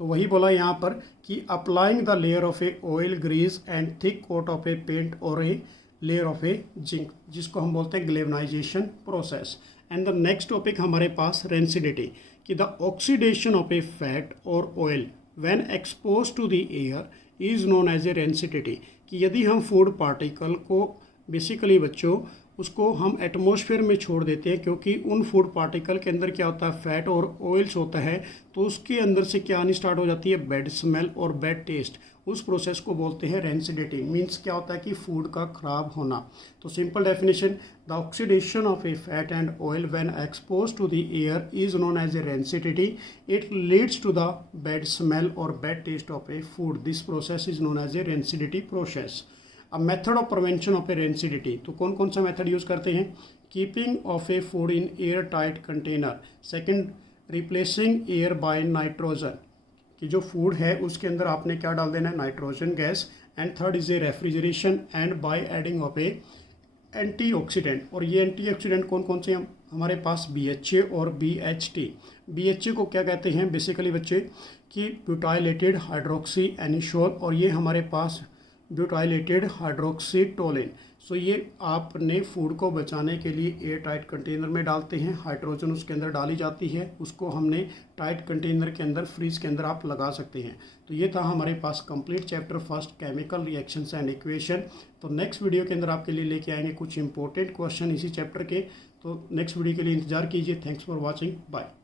तो वही बोला यहाँ पर कि applying the layer of a oil, grease and thick coat of a paint और a layer of a zinc, जिसको हम बोलते हैं galvanisation process. And the next topic हमारे पास रेंसिडिटी, कि the oxidation of a fat और oil when expose to the air is known as a rancidity. कि यदि हम फूड पार्टिकल को बेसिकली बच्चों उसको हम एटमॉस्फेयर में छोड़ देते हैं, क्योंकि उन फूड पार्टिकल के अंदर क्या होता है? फैट और ऑयल्स होता है, तो उसके अंदर से क्या आनी स्टार्ट हो जाती है? बैड स्मेल और बैड टेस्ट। उस प्रोसेस को बोलते हैं रेंसिडिटी। मीन्स क्या होता है कि फूड का खराब होना। तो simple definition, the oxidation of a fat and oil when expose to the air is known as a rancidity. It leads to the bad smell और bad taste of a food. This process is known as a rancidity process. अब method of prevention of a rancidity, तो कौन कौन सा method use करते हैं? Keeping of a food in air tight container. Second, replacing air by nitrogen, कि जो food है उसके अंदर आपने क्या डाल देना है? Nitrogen gas. And third is a refrigeration and by adding of A antioxidant. और ये एंटीऑक्सीडेंट कौन कौन से हैं हमारे पास? BHA और BHT। BHA को क्या कहते हैं बेसिकली बच्चे? कि ब्यूटाइलेटेड हाइड्रोक्सी एनिशोल, और ये हमारे पास ब्यूटाइलेटेड हाइड्रोक्सीटोलिन। सो ये आपने फूड को बचाने के लिए एयर टाइट कंटेनर में डालते हैं, हाइड्रोजन उसके अंदर डाली जाती है, उसको हमने टाइट कंटेनर के अंदर फ्रीज के अंदर आप लगा सकते हैं। तो ये था हमारे पास complete chapter first chemical reactions and equation. तो नेक्स्ट वीडियो के अंदर आपके लिए लेके आएंगे कुछ इंपॉर्टेंट क्वेश्चन इसी चैप्टर के। तो नेक्स्ट वीडियो के लिए इंतजार कीजिए। Thanks for watching, bye.